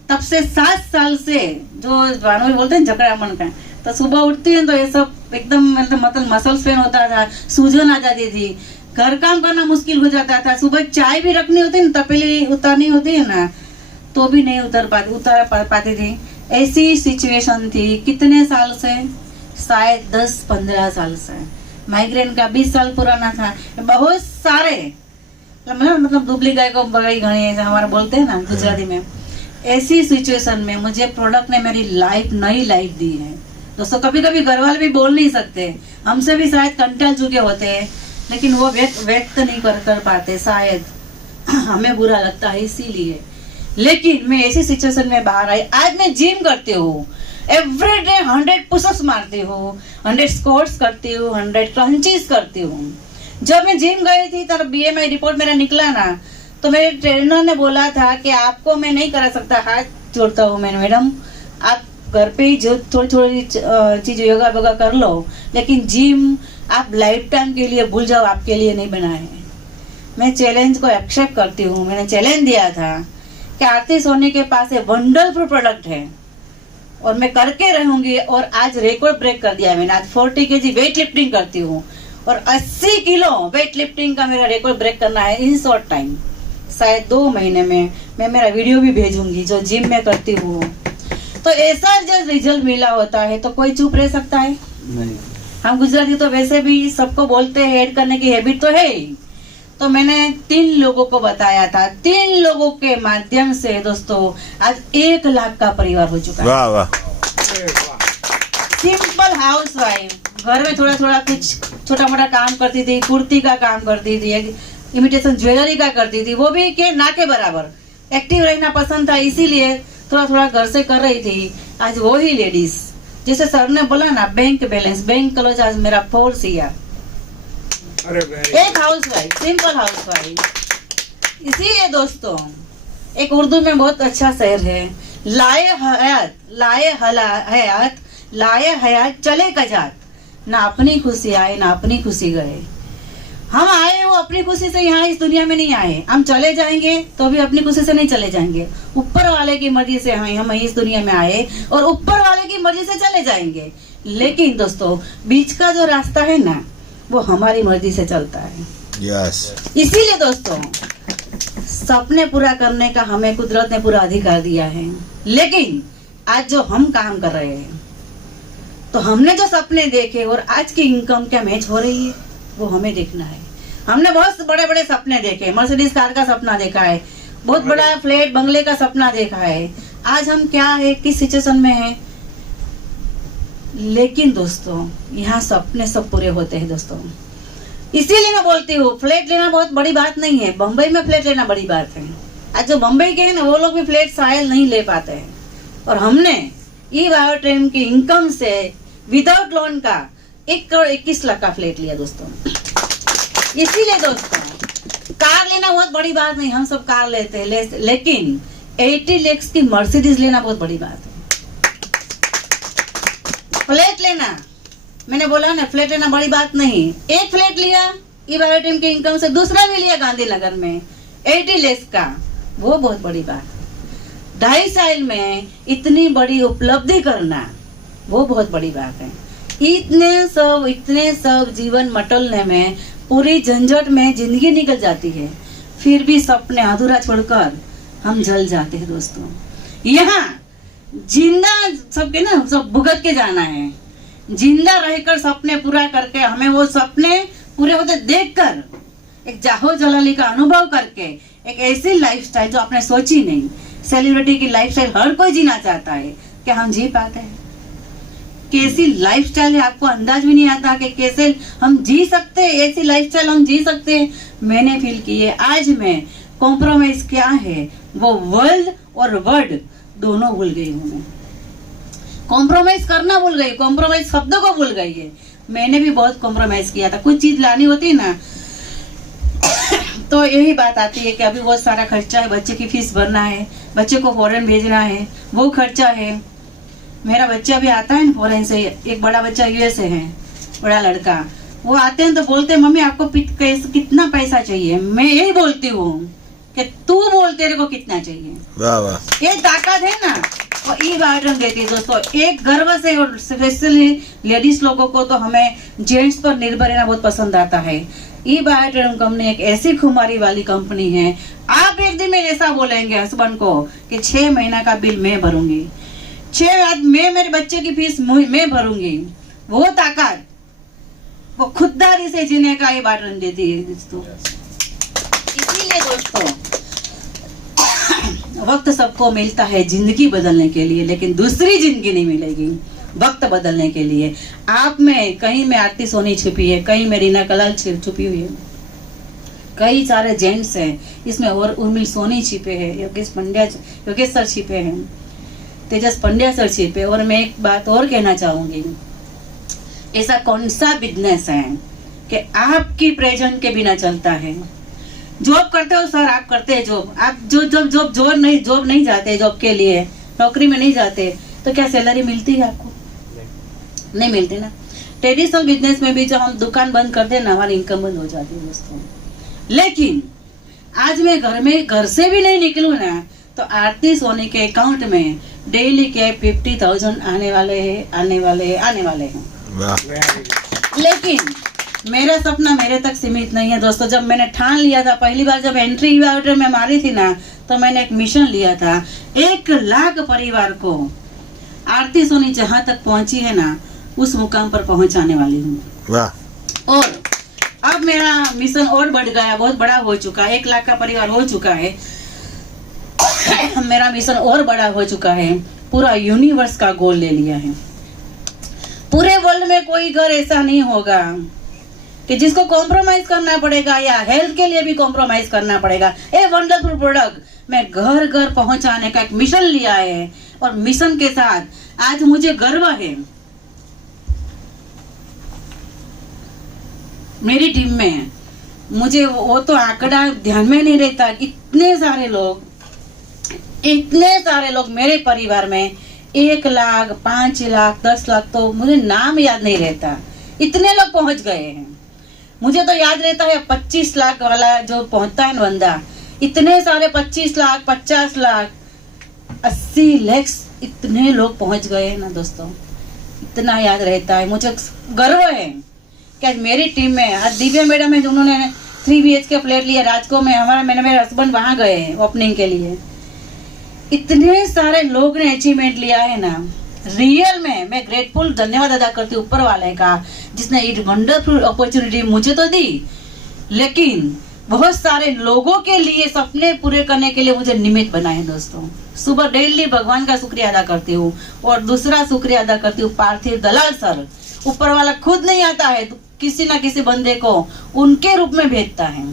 तब से 7 साल से, जो जवानों में बोलते हैं झगड़ा मन का, तो सुबह उठती है तो ये सब एकदम मतलब मसल्स पेन होता था, सूजन आ जाती थी, घर काम करना मुश्किल हो जाता था, सुबह चाय भी रखनी होती है, तपेली उतारनी होती है ना, तो भी नहीं उतार पाती थी। ऐसी सिचुएशन थी कितने साल से, शायद 10-15 साल से। माइग्रेन का 20 साल पुराना था, बहुत सारे मतलब दुबली गाय को बगाई घनी, हमारा बोलते हैं ना गुजराती में। ऐसी सिचुएशन में मुझे प्रोडक्ट ने मेरी नई लाइफ दी है दोस्तों। कभी कभी घर वाले भी बोल नहीं सकते, हमसे भी शायद कंटाल चुके होते हैं, लेकिन वो व्यक्त नहीं कर पाते, शायद हमें बुरा लगता है इसीलिए। लेकिन मैं ऐसी सिचुएशन में बाहर आई, आज मैं जिम करती हूँ, एवरीडे 100 पुशअप्स मारती हूँ, 100 स्क्वाट्स करती हूँ, 100 क्रंचीज करती हूँ। जब मैं जिम गई थी तब BMI रिपोर्ट मेरा निकला ना, तो मेरे ट्रेनर ने बोला था कि आपको मैं नहीं करा सकता, हाथ जोड़ता हूँ मैं, मैडम आप घर पे ही जो थोड़ी चीज योगा वोगा कर लो, लेकिन जिम आप लाइफ टाइम के लिए भूल जाओ, आपके लिए नहीं बना है। मैं चैलेंज को एक्सेप्ट करती हूँ। मैंने चैलेंज दिया था कि आरती सोनी के पास एक वंडरफुल प्रोडक्ट है और मैं करके रहूंगी, और आज रिकॉर्ड ब्रेक कर दिया मैंने। आज 40 kg वेट लिफ्टिंग करती हूँ और 80 किलो वेट लिफ्टिंग का मेरा रिकॉर्ड ब्रेक करना है इन शॉर्ट टाइम। शायद 2 महीने में मैं मेरा वीडियो भी भेजूंगी जो जिम में करती हूँ। तो ऐसा जब रिजल्ट मिला होता है तो कोई चुप रह सकता है? नहीं। हम गुजराती तो वैसे भी सबको बोलते हैं, ऐड करने की हैबिट तो है ही। तो मैंने 3 लोगों को बताया था, 3 लोगों के माध्यम से दोस्तों आज 1 लाख का परिवार हो चुका है। वाह वाह। सिंपल हाउस वाइफ, घर में थोड़ा थोड़ा कुछ छोटा मोटा काम करती थी, कुर्ती का काम करती थी, इमिटेशन ज्वेलरी का करती थी, वो भी के ना के बराबर। एक्टिव रहना पसंद था, इसीलिए थोड़ा थोड़ा घर से कर रही थी। आज वो ही लेडीज, जैसे सर ने बोला ना, बैंक बैलेंस, बैंक क्लोज आज मेरा 4 CR। एक house wife, simple house wife. इसीलिए दोस्तों एक उर्दू में बहुत अच्छा शेर है, लाए हयात चले कजात, ना अपनी खुशी आए ना अपनी खुशी गए। हम आए वो अपनी खुशी से यहाँ इस दुनिया में नहीं आए, हम चले जाएंगे तो भी अपनी खुशी से नहीं चले जाएंगे। ऊपर वाले की मर्जी से हम इस दुनिया में आए और ऊपर वाले की मर्जी से चले जाएंगे। लेकिन दोस्तों बीच का जो रास्ता है ना, वो हमारी मर्जी से चलता है। यस। इसीलिए दोस्तों सपने पूरा करने का हमें कुदरत ने पूरा अधिकार दिया है। लेकिन आज जो हम काम कर रहे हैं, तो हमने जो सपने देखे और आज की इनकम क्या मैच हो रही है, वो हमें देखना है। हमने बहुत बड़े बड़े सपने देखे, मर्सिडीज कार का सपना देखा है, बहुत बड़ा फ्लैट बंगले का सपना देखा है। आज हम क्या है, किस सिचुएशन में है, लेकिन दोस्तों यहाँ सपने सब पूरे होते हैं दोस्तों। इसीलिए मैं बोलती हूँ फ्लैट लेना बहुत बड़ी बात नहीं है, बम्बई में फ्लैट लेना बड़ी बात है। आज जो बम्बई के हैं ना, वो लोग भी फ्लैट शायद नहीं ले पाते हैं, और हमने ई बायोट्रेन की इनकम से विदाउट लोन का 1 करोड़ 21 लाख का फ्लैट लिया दोस्तों। इसीलिए दोस्तों कार लेना बहुत बड़ी बात नहीं, हम सब कार लेते हैं, लेकिन 80 लाख की मर्सिडीज लेना बहुत बड़ी बात है। फ्लैट लेना, मैंने बोला ना, फ्लैट लेना बड़ी बात नहीं। एक फ्लैट लिया ई बायोट्रेन की इनकम से, दूसरा भी लिया गांधीनगर में 80 लाख का, वो बहुत बड़ी बात है। 2.5 साल में इतनी बड़ी उपलब्धि करना वो बहुत बड़ी बात है। इतने सब जीवन मटलने में, पूरी झंझट में जिंदगी निकल जाती है, फिर भी सपने अधूरा छोड़कर हम जल जाते हैं दोस्तों। यहाँ जिंदा सबके ना सब भुगत के जाना है, जिंदा रहकर सपने पूरा करके हमें वो सपने पूरे होते देखकर एक जाहो जलाली का अनुभव करके एक ऐसी लाइफस्टाइल जो आपने सोची नहीं, सेलिब्रिटी की लाइफस्टाइल हर कोई जीना चाहता है, क्या हम जी पाते हैं? कैसी लाइफस्टाइल है आपको अंदाज भी नहीं आता कि कैसे हम जी सकते हैं, ऐसी लाइफस्टाइल हम जी सकते हैं। मैंने फील की है। आज मैं कॉम्प्रोमाइज क्या है वो वर्ल्ड और वर्ड दोनों भूल गई हूँ। मैं कॉम्प्रोमाइज करना भूल गई, कॉम्प्रोमाइज शब्द को भूल गई है। मैंने भी बहुत कॉम्प्रोमाइज किया था, कुछ चीज लानी होती ना तो यही बात आती है कि अभी बहुत सारा खर्चा है, बच्चे की फीस भरना है, बच्चे को फॉरेन भेजना है, वो खर्चा है। मेरा बच्चा भी आता है फॉरेन से, एक बड़ा बच्चा यूएस से है, बड़ा लड़का। वो आते हैं तो बोलते हैं मम्मी आपको कितना पैसा चाहिए। मैं यही बोलती हूँ कि तू बोल तेरे को कितना चाहिए। वाह वाह, ये ताकत है ना, वो ई बाइटन देती है दोस्तों। एक गर्व से, और स्पेशली लेडीज लोगों को तो हमें जेंट्स पर निर्भर रहना बहुत पसंद आता है। ई बाइटन कंपनी एक ऐसी खुमारी वाली कंपनी है, आप एक दिन में ऐसा बोलेंगे हस्बैंड को कि 6 महीना का बिल मैं भरूंगी, 6 मैं मेरे बच्चे की फीस मैं भरूंगी। वो ताकत, वो खुददारी से जीने का ये बाइटन देती है दोस्तों। इसीलिए दोस्तों वक्त सबको मिलता है जिंदगी बदलने के लिए, लेकिन दूसरी जिंदगी नहीं मिलेगी वक्त बदलने के लिए। आप में कहीं में आरती सोनी छुपी है, कहीं में रीना कलाल छुपी हुई है, कई सारे जेंट्स हैं इसमें, और उर्मिल सोनी छिपे हैं, योगेश सर छिपे हैं, तेजस पंड्या सर छिपे। और मैं एक बात और कहना चाहूंगी, ऐसा कौन सा बिजनेस है कि आपकी प्रेजेंट के बिना चलता है? जॉब करते हो सर, आप करते हैं जॉब, आप जॉब नहीं जाते, जॉब के लिए नौकरी में नहीं जाते तो क्या सैलरी मिलती है आपको? नहीं मिलती ना। ट्रेडिशनल बिजनेस में भी जब हम दुकान बंद करते हैं ना, हमारी इनकम बंद हो जाती है दोस्तों। लेकिन आज मैं घर से भी नहीं निकलूं ना तो आरती सोनी के अकाउंट में डेली के 50,000 आने वाले हैं। लेकिन मेरा सपना मेरे तक सीमित नहीं है दोस्तों। जब मैंने ठान लिया था, पहली बार जब एंट्री में मारी थी ना, तो मैंने एक मिशन लिया था, 1 लाख परिवार को आरती सोनी जहां तक पहुंची है ना, उस मुकाम पर पहुंचाने वाली हूँ। और अब मेरा मिशन और बढ़ गया, बहुत बड़ा हो चुका है, 1 लाख का परिवार हो चुका है। मेरा मिशन और बड़ा हो चुका है, पूरा यूनिवर्स का गोल ले लिया है। पूरे वर्ल्ड में कोई घर ऐसा नहीं होगा कि जिसको कॉम्प्रोमाइज करना पड़ेगा, या हेल्थ के लिए भी कॉम्प्रोमाइज करना पड़ेगा। ए वंडरफुल प्रोडक्ट मैं घर घर पहुंचाने का एक मिशन लिया है, और मिशन के साथ आज मुझे गर्व है मेरी टीम में। मुझे वो तो आंकड़ा ध्यान में नहीं रहता, इतने सारे लोग मेरे परिवार में, 1 लाख, 5 लाख, 10 लाख, तो मुझे नाम याद नहीं रहता, इतने लोग पहुंच गए हैं। मुझे तो याद रहता है 25 लाख वाला जो पहुंचता है बंदा, इतने सारे 25 लाख, 50 लाख, 80 लाख, इतने लोग पहुंच गए हैं ना दोस्तों, इतना याद रहता है। मुझे गर्व है कि आज मेरी टीम में, आज दिव्या मैडम है, उन्होंने 3 BHK फ्लैट लिया राजको में, मेरे हस्बैंड वहां गए हैं ओपनिंग के लिए। इतने सारे लोग ने अचीवमेंट लिया है ना, रियल में मैं ग्रेटफुल, धन्यवाद अदा करती हूँ ऊपर वाले का, जिसने ये वंडरफुल अपॉर्चुनिटी मुझे तो दी, लेकिन बहुत सारे लोगों के लिए सपने पूरे करने के लिए मुझे निमित्त बनाए दोस्तों। सुबह डेली भगवान का शुक्रिया अदा करती हूँ, और दूसरा शुक्रिया अदा करती हूँ पार्थिव दलाल सर। ऊपर वाला खुद नहीं आता है तो किसी ना किसी बंदे को उनके रूप में भेजता है,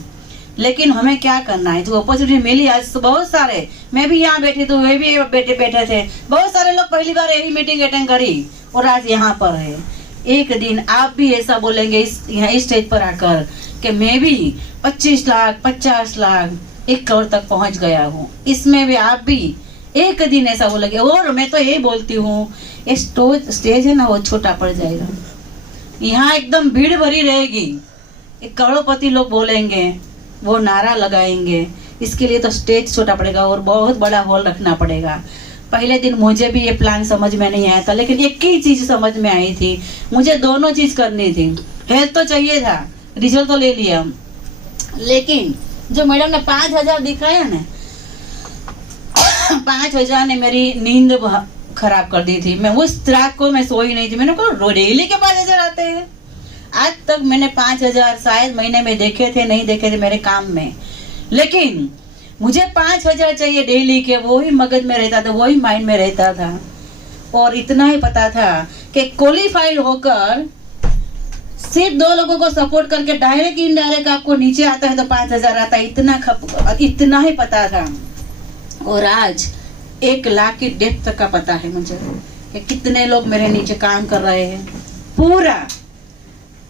लेकिन हमें क्या करना है? जो अपॉर्चुनिटी मिली आज तो बहुत सारे, मैं भी यहाँ बैठी तो वे भी बैठे थे, बहुत सारे लोग पहली बार यही मीटिंग अटेंड करी और आज यहाँ पर है। एक दिन आप भी ऐसा बोलेंगे इस स्टेज पर आकर कि मैं भी 25 लाख, 50 लाख, 1 करोड़ तक पहुंच गया हूँ। इसमें भी आप भी एक दिन ऐसा बोलेंगे। और मैं तो यही बोलती हूँ, ये स्टेज है ना वो छोटा पड़ जाएगा, यहाँ एकदम भीड़ भरी रहेगी, 1 करोड़पति लोग बोलेंगे, वो नारा लगाएंगे, इसके लिए तो स्टेज छोटा पड़ेगा और बहुत बड़ा हॉल रखना पड़ेगा। पहले दिन मुझे भी ये प्लान समझ में नहीं आया था, लेकिन एक ही चीज समझ में आई थी, मुझे दोनों चीज करनी थी। हेल्थ तो चाहिए था, रिजल्ट तो ले लिया, लेकिन जो मैडम ने 5,000 दिखाया ना, 5,000 ने मेरी नींद खराब कर दी थी। मैं उस रात को मैं सोई नहीं थी। मैंने कहा डेली के 5,000 आते हैं। आज तक मैंने 5,000 शायद महीने में देखे थे, नहीं देखे थे मेरे काम में, लेकिन मुझे 5,000 चाहिए डेली के। वही मगज में रहता था, वही माइंड में रहता था। और इतना ही पता था कि क्वालिफाइड होकर सिर्फ 2 लोगों को सपोर्ट करके डायरेक्ट इनडायरेक्ट आपको नीचे आता है तो 5,000 आता है, इतना ही पता था। और आज 1 लाख की डेप्थ तक का पता है मुझे कि कितने लोग मेरे नीचे काम कर रहे हैं।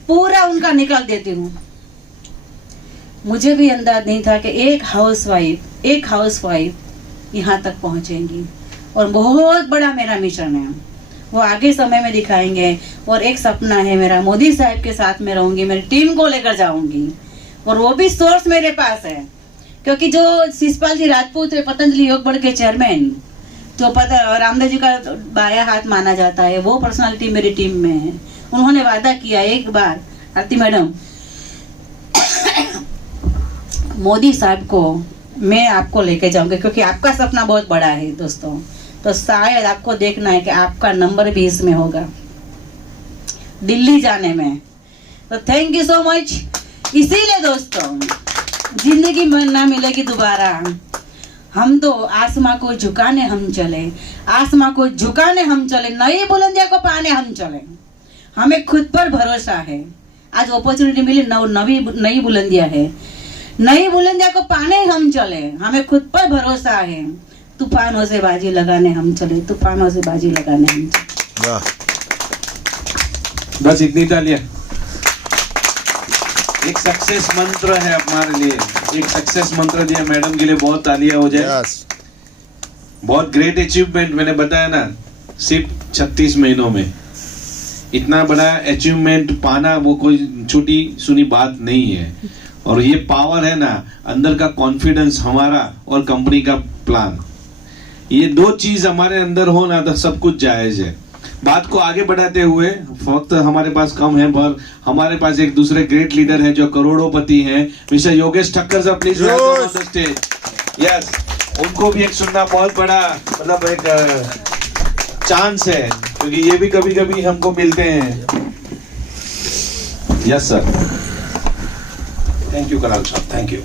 पूरा उनका निकाल देती हूँ। मुझे भी अंदाज नहीं था कि एक हाउसवाइफ यहाँ तक पहुँचेंगी। और बहुत बड़ा मेरा मिशन है, वो आगे समय में दिखाएंगे। और एक सपना है मेरा, मोदी साहब के साथ में रहूंगी, मेरी टीम को लेकर जाऊंगी। और वो भी सोर्स मेरे पास है, क्योंकि जो शिषपाल जी राजपूत है, पतंजलि योग बोर्ड के चेयरमैन, जो रामदेव जी का बाया हाथ माना जाता है, वो पर्सनालिटी मेरी टीम में है। उन्होंने वादा किया एक बार, आरती मैडम, मोदी साहब को मैं आपको लेके जाऊंगी, क्योंकि आपका सपना बहुत बड़ा है दोस्तों। तो शायद आपको देखना है कि आपका नंबर भी इसमें होगा दिल्ली जाने में। तो थैंक यू सो मच। इसीलिए दोस्तों, जिंदगी में ना मिलेगी दोबारा। हम तो आसमां को झुकाने हम चले, आसमां को झुकाने हम चले, नई बुलंदियां को पाने हम चले। हमें खुद पर भरोसा है। आज अपॉर्चुनिटी मिली, नई बुलंदियां है, नई बुलंदियां को पाने हम चले। हमें खुद पर भरोसा है। तूफानों से बाजी लगाने हम चले, तूफानों से बाजी लगाने हम चले। बस इतनी तालियां। एक सक्सेस मंत्र है हमारे लिए, एक सक्सेस मंत्र दिया मैडम के लिए, बहुत तालियां हो जाए। बहुत ग्रेट अचीवमेंट, मैंने बताया ना, सिर्फ 36 महीनों में इतना बड़ा अचीवमेंट पाना वो कोई छोटी सुनी बात नहीं है। और ये पावर है ना, अंदर का कॉन्फिडेंस हमारा और कंपनी का प्लान, ये 2 चीज हमारे अंदर हो ना तो सब कुछ जायज है। बात को आगे बढ़ाते हुए, वक्त हमारे पास कम है, पर हमारे पास एक दूसरे ग्रेट लीडर हैं जो करोड़ोंपति हैं, मिस्टर योगेश ठक्कर साहब, please welcome on the stage. Yes, उनको भी एक सुनना बहुत बड़ा मतलब एक चांस है, क्योंकि ये भी कभी कभी हमको मिलते हैं। Yes sir. थैंक यू कराल साहब, थैंक यू।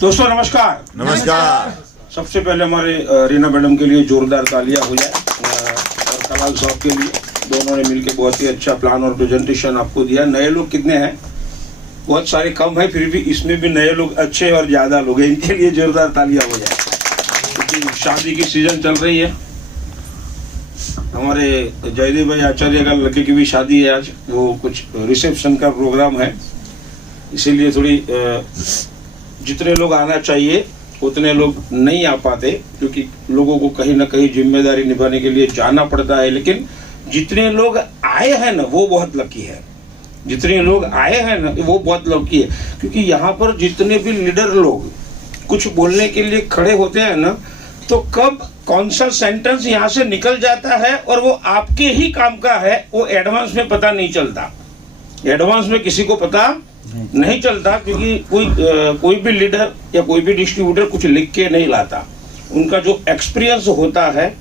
दोस्तों नमस्कार। नमस्कार। सबसे पहले हमारे रीना मैडम के लिए जोरदार तालियां हो जाए, और कलाल साहब के लिए, दोनों ने मिलकर बहुत ही अच्छा प्लान और प्रेजेंटेशन आपको दिया। नए लोग कितने हैं? बहुत सारे कम है, फिर भी इसमें भी नए लोग अच्छे और ज्यादा लोग हैं, इनके लिए जोरदार तालियां हो जाए, क्योंकि शादी की सीजन चल रही है। हमारे जयदेव भाई आचार्य का लड़के की भी शादी है आज, वो कुछ रिसेप्शन का प्रोग्राम है, इसीलिए थोड़ी जितने लोग आना चाहिए उतने लोग नहीं आ पाते, क्योंकि लोगों को कहीं ना कहीं जिम्मेदारी निभाने के लिए जाना पड़ता है। लेकिन जितने लोग आए हैं ना, वो बहुत लकी है। जितने लोग आए हैं ना, वो बहुत लकी है, क्योंकि यहाँ पर जितने भी लीडर लोग कुछ बोलने के लिए खड़े होते हैं ना, तो कब कौन सा सेंटेंस यहाँ से निकल जाता है और वो आपके ही काम का है, वो एडवांस में पता नहीं चलता। एडवांस में किसी को पता नहीं चलता, क्योंकि कोई भी लीडर या कोई भी डिस्ट्रीब्यूटर कुछ लिख के नहीं लाता। उनका जो एक्सपीरियंस होता है,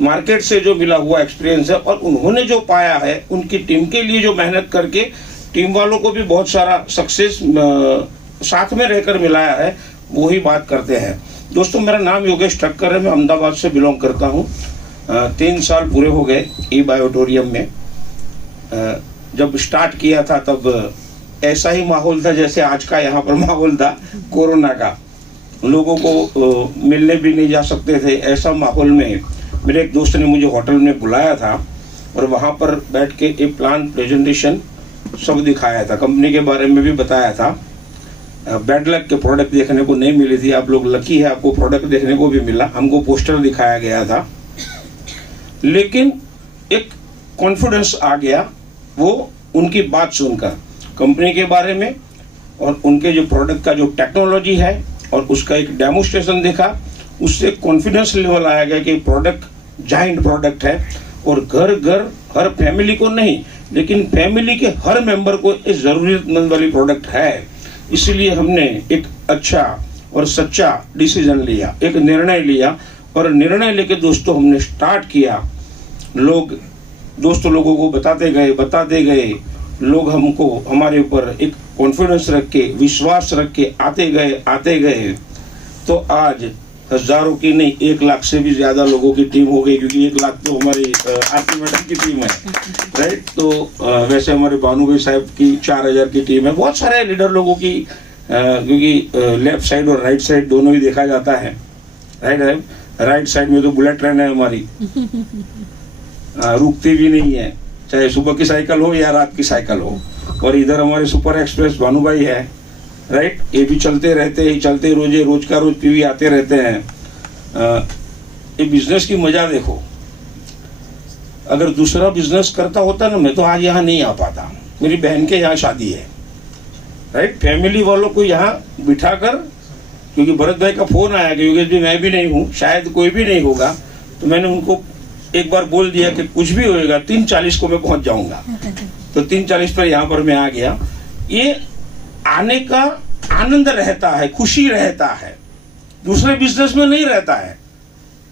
मार्केट से जो मिला हुआ एक्सपीरियंस है, और उन्होंने जो पाया है, उनकी टीम के लिए जो मेहनत करके टीम वालों को भी बहुत सारा सक्सेस साथ में रहकर मिलाया है, वही बात करते हैं। दोस्तों, मेरा नाम योगेश ठक्कर है, मैं अहमदाबाद से बिलोंग करता हूँ। 3 साल पूरे हो गए ई बायोटोरियम में। जब स्टार्ट किया था तब ऐसा ही माहौल था जैसे आज का यहाँ पर माहौल था, कोरोना का। लोगों को मिलने भी नहीं जा सकते थे। ऐसा माहौल में मेरे एक दोस्त ने मुझे होटल में बुलाया था और वहाँ पर बैठ के एक प्लान प्रेजेंटेशन सब दिखाया था, कंपनी के बारे में भी बताया था। बैड लक के प्रोडक्ट देखने को नहीं मिली थी, आप लोग लकी है, आपको प्रोडक्ट देखने को भी मिला। हमको पोस्टर दिखाया गया था, लेकिन एक कॉन्फिडेंस आ गया वो उनकी बात सुनकर, कंपनी के बारे में और उनके जो प्रोडक्ट का जो टेक्नोलॉजी है, और उसका एक डेमोस्ट्रेशन देखा उससे कॉन्फिडेंस लेवल आया गया कि प्रोडक्ट जाइंट प्रोडक्ट है और घर घर हर फैमिली को नहीं लेकिन फैमिली के हर मेंबर को एक जरूरतमंद वाली प्रोडक्ट है। इसलिए हमने एक अच्छा और सच्चा डिसीजन लिया, एक निर्णय लिया और निर्णय लेके दोस्तों हमने स्टार्ट किया। लोगों को बताते गए लोग हमको हमारे ऊपर एक कॉन्फिडेंस रख के विश्वास रख के आते गए तो आज हजारों की नहीं 1 लाख से भी ज्यादा लोगों की टीम हो गई, क्योंकि 1 लाख तो हमारी आरती मैडम की टीम है, राइट। तो वैसे हमारे भानु भाई साहब की 4000 की टीम है, बहुत सारे लीडर लोगों की, क्योंकि लेफ्ट साइड और राइट साइड दोनों ही देखा जाता है, राइट साइड में तो बुलेट ट्रेन है हमारी, रुकती भी नहीं है, चाहे सुबह की साइकिल हो या रात की साइकिल हो। और इधर हमारे सुपर एक्सप्रेस भानु भाई है, राइट, ये भी चलते रोज का रोज टीवी आते रहते हैं। ये बिजनेस की मजा देखो, अगर दूसरा बिजनेस करता होता ना मैं तो आज यहाँ नहीं आ पाता। मेरी बहन के यहाँ शादी है, राइट, फैमिली वालों को यहाँ बिठाकर, क्योंकि भरत भाई का फोन आया कि योगेश जी मैं भी नहीं हूँ, शायद कोई भी नहीं होगा, तो मैंने उनको एक बार बोल दिया कि कुछ भी होएगा 3:40 को मैं पहुंच जाऊंगा। तो 3:40 पर यहाँ पर मैं आ गया। ये आने का आनंद रहता है, खुशी रहता है, दूसरे बिजनेस में नहीं रहता है,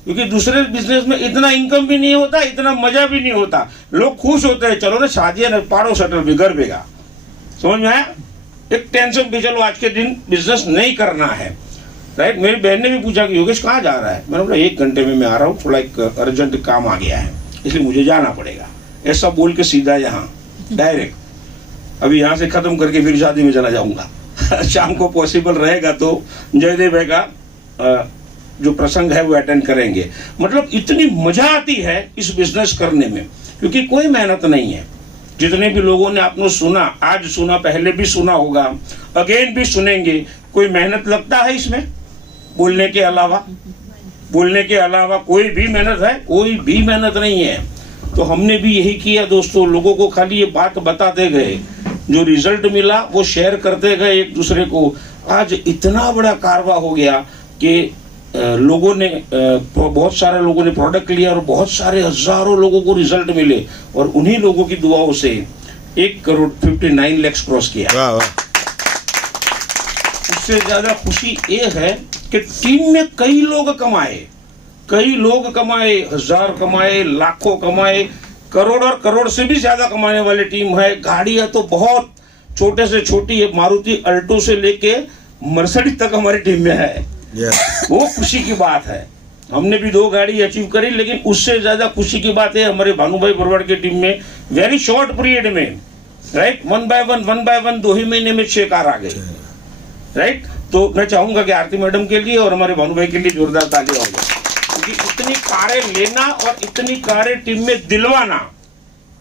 क्योंकि दूसरे बिजनेस में इतना इनकम भी नहीं होता, इतना मजा भी नहीं होता। लोग खुश होते हैं, चलो ना शादी है, पाड़ो शटर भी घर बेगा, समझ में आया। एक टेंशन भी, चलो आज के दिन बिजनेस नहीं करना है, राइट। मेरी बहन ने भी पूछा कि योगेश कहाँ जा रहा है, मैंने बोला 1 घंटे में मैं आ रहा हूँ, थोड़ा एक अर्जेंट काम आ गया है इसलिए मुझे जाना पड़ेगा, ऐसा बोल के सीधा यहाँ डायरेक्ट अभी यहाँ से खत्म करके फिर शादी में चला जाऊंगा। शाम को पॉसिबल रहेगा तो जयदेव भाई का जो प्रसंग है वो अटेंड करेंगे। मतलब इतनी मजा आती है इस बिजनेस करने में, क्योंकि कोई मेहनत नहीं है। जितने भी लोगों ने आपने सुना, आज सुना, पहले भी सुना होगा, अगेन भी सुनेंगे, कोई मेहनत लगता है इसमें? बोलने के अलावा कोई भी मेहनत है? कोई भी मेहनत नहीं है। तो हमने भी यही किया दोस्तों, लोगों को खाली ये बात बताते गए, जो रिजल्ट मिला वो शेयर करते गए एक दूसरे को। आज इतना बड़ा कारवा हो गया कि लोगों ने, बहुत सारे लोगों ने प्रोडक्ट लिया और बहुत सारे हजारों लोगों को रिजल्ट मिले, और उन्हीं लोगों की दुआओं से 1,59 लाख क्रॉस किया। उससे ज्यादा खुशी ये है कि टीम में कई लोग कमाए, 1000 कमाए, लाखों कमाए, करोड़ और करोड़ से भी ज्यादा कमाने वाली टीम है। गाड़ियां तो बहुत छोटे से छोटी है, मारुति अल्टो से लेके मर्सिडीज तक हमारी टीम में है। वो खुशी की बात है। हमने भी 2 गाड़ी अचीव करी, लेकिन उससे ज्यादा खुशी की बात है हमारे भानुभाई बरवाड़ की टीम में वेरी शॉर्ट पीरियड में, राइट, 1 बाय 1 2 ही महीने में 6 कार आ गई, राइट। तो मैं चाहूंगा कि आरती मैडम के लिए और हमारे भानुभाई के लिए जोरदार ताली होगी, क्योंकि इतनी कारें लेना और इतनी कारें टीम में दिलवाना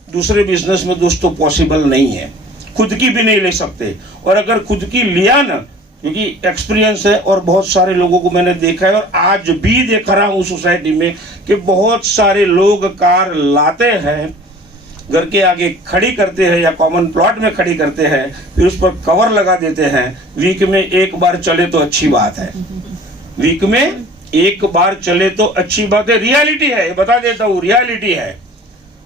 दूसरे बिजनेस में दोस्तों पॉसिबल नहीं है, खुद की भी नहीं ले सकते। और अगर खुद की लिया ना, क्योंकि एक्सपीरियंस है और बहुत सारे लोगों को मैंने देखा है और आज भी देख रहा हूँ सोसाइटी में कि बहुत सारे लोग कार लाते हैं, घर के आगे खड़ी करते हैं या कॉमन प्लॉट में खड़ी करते हैं, फिर उस पर कवर लगा देते हैं। वीक में 1 बार चले तो अच्छी बात है, वीक में 1 बार चले तो अच्छी बात है, रियलिटी है, ये बता देता हूँ, रियलिटी है।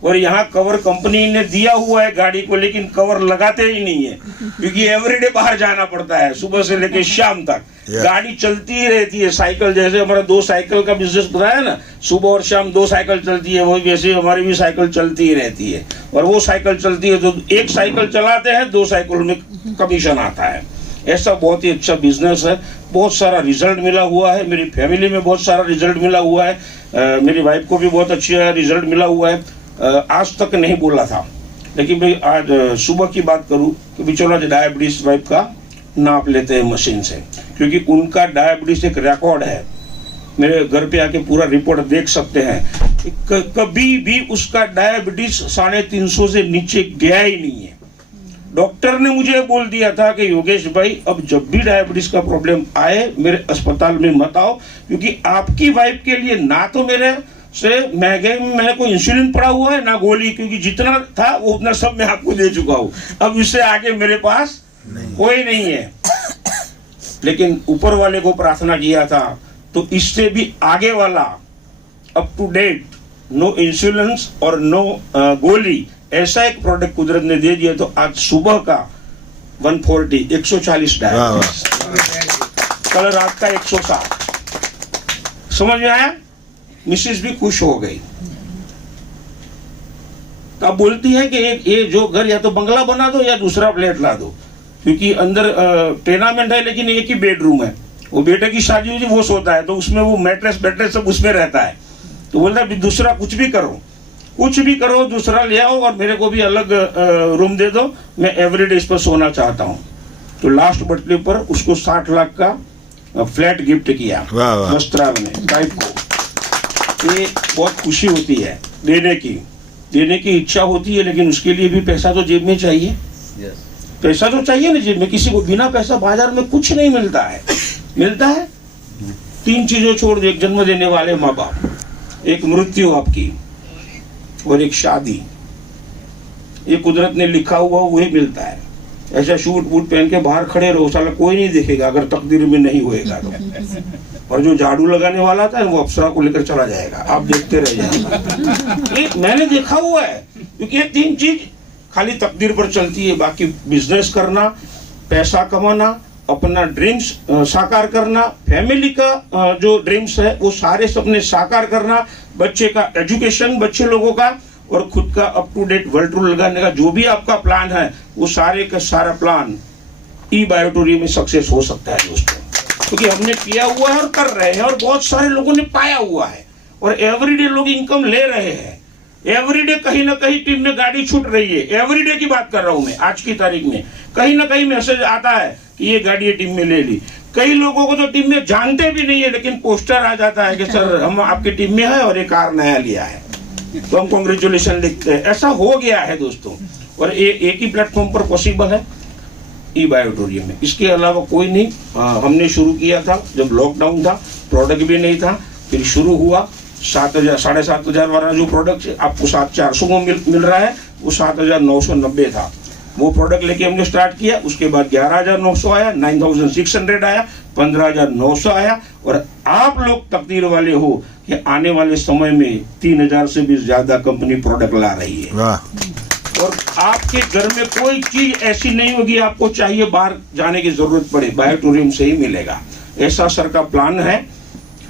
और यहाँ कवर कंपनी ने दिया हुआ है गाड़ी को, लेकिन कवर लगाते ही नहीं है, क्योंकि एवरीडे बाहर जाना पड़ता है, सुबह से लेकर शाम तक गाड़ी चलती ही रहती है। साइकिल, जैसे हमारा 2 साइकिल का बिजनेस बताया ना, सुबह और शाम 2 साइकिल चलती है, वही वैसे हमारी भी साइकिल चलती ही रहती है। और वो साइकिल चलती है तो 1 साइकिल चलाते हैं, 2 साइकिल में कमीशन आता है। ऐसा बहुत ही अच्छा बिजनेस है, बहुत सारा रिजल्ट मिला हुआ है, मेरी फैमिली में बहुत सारा रिजल्ट मिला हुआ है, मेरी वाइफ को भी बहुत अच्छा रिजल्ट मिला हुआ है। आज तक नहीं बोला था, लेकिन भाई आज सुबह की बात करूं कि भी चलो डायबिटीज वाइफ का नाप लेते हैं मशीन से, क्योंकि उनका डायबिटीज एक रिकॉर्ड है। मेरे घर पे आके पूरा रिपोर्ट देख सकते हैं, कभी भी उसका डायबिटीज 350 से नीचे गया ही नहीं है। डॉक्टर ने मुझे बोल दिया था कि योगेश भाई अब जब भी डायबिटीज का प्रॉब्लम आए मेरे अस्पताल में मत आओ, क्योंकि आपकी वाइफ के लिए ना तो मेरे से महंगे में मेरे को इंसुलिन पड़ा हुआ है, ना गोली, क्योंकि जितना था वो उतना सब मैं आपको दे चुका हूँ, अब इससे आगे मेरे पास कोई नहीं है। लेकिन ऊपर वाले को प्रार्थना किया था, तो इससे भी आगे वाला up to date, no insurance और नो गोली, ऐसा एक प्रोडक्ट कुदरत ने दे दिया। तो आज सुबह का 140 140 डायबिटीज, कल रात का 160। समझ में आया? मिसेस भी खुश हो गई। तो अब बोलती है कि ये जो घर या तो बंगला बना दो या दूसरा फ्लैट ला दो, क्योंकि अंदर टेनामेंट है लेकिन एक ही बेडरूम है। वो बेटे की शादी हुई थी, वो सोता है तो उसमें वो मैट्रेस सब उसमें रहता है। तो बोलता है दूसरा कुछ भी करो दूसरा ले आओ और मेरे को भी अलग रूम दे दो, मैं एवरीडे इस पर सोना चाहता हूँ। तो लास्ट बर्थडे पर उसको 60 लाख का फ्लैट गिफ्ट किया वस्त्राव ने टाइप को। ये बहुत खुशी होती है, देने की इच्छा होती है, लेकिन उसके लिए भी पैसा तो जेब में चाहिए। पैसा तो चाहिए ना जेब में। किसी को बिना पैसा बाजार में कुछ नहीं मिलता है। मिलता है 3 चीजों छोड़ दो, एक जन्म देने वाले माँ बाप, एक मृत्यु आपकी, और एक शादी। ये कुदरत ने लिखा हुआ वही मिलता है। ऐसा शूट बूट पहन के बाहर खड़े रहो, साला कोई नहीं देखेगा अगर तकदीर में नहीं होएगा तो। और जो झाड़ू लगाने वाला था वो अप्सरा को लेकर चला जाएगा, आप देखते रह जाएगा। ये मैंने देखा हुआ है, क्योंकि ये 3 चीज खाली तकदीर पर चलती है। बाकी बिजनेस करना, पैसा कमाना, अपना ड्रीम्स साकार करना, फैमिली का जो ड्रीम्स है वो सारे सपने साकार करना, बच्चे का एजुकेशन, बच्चे लोगों का, और खुद का up to date world tour लगाने का जो भी आपका प्लान है, वो सारे का सारा प्लान ई-बायोटोरियम में सक्सेस हो सकता है दोस्तों। क्योंकि हमने किया हुआ है और कर रहे हैं, और बहुत सारे लोगों ने पाया हुआ है, और एवरीडे लोग इनकम ले रहे हैं। एवरीडे कहीं ना कहीं टीम में गाड़ी छूट रही है। एवरीडे की बात कर रहा हूं मैं, आज की तारीख में कहीं ना कहीं मैसेज आता है कि ये गाड़ी टीम में ले ली। कई लोगों को तो टीम में जानते भी नहीं है, लेकिन पोस्टर आ जाता है कि सर हम आपकी टीम में है और एक कार नया लिया है, तो हम कॉन्ग्रेचुलेशन लिखते हैं। ऐसा हो गया है दोस्तों, और एक ही प्लेटफॉर्म पर पॉसिबल है, ई-बायोटोरियम में। इसके अलावा कोई नहीं। हमने शुरू किया था जब लॉकडाउन था, प्रोडक्ट भी नहीं था, फिर शुरू हुआ 7,000 7,500 वाला जो प्रोडक्ट आपको 7,400 में मिल रहा है, वो 7,990 था। वो प्रोडक्ट लेके हमने स्टार्ट किया। उसके बाद 11,900 आया, 9,600 आया, 15,900 आया, और आप लोग तकदीर वाले हो कि आने वाले समय में 3,000 से भी ज्यादा कंपनी प्रोडक्ट ला रही है। और आपके घर में कोई चीज ऐसी नहीं होगी आपको चाहिए बाहर जाने की जरूरत पड़े, बायोटोरियम से ही मिलेगा। ऐसा सर का प्लान है,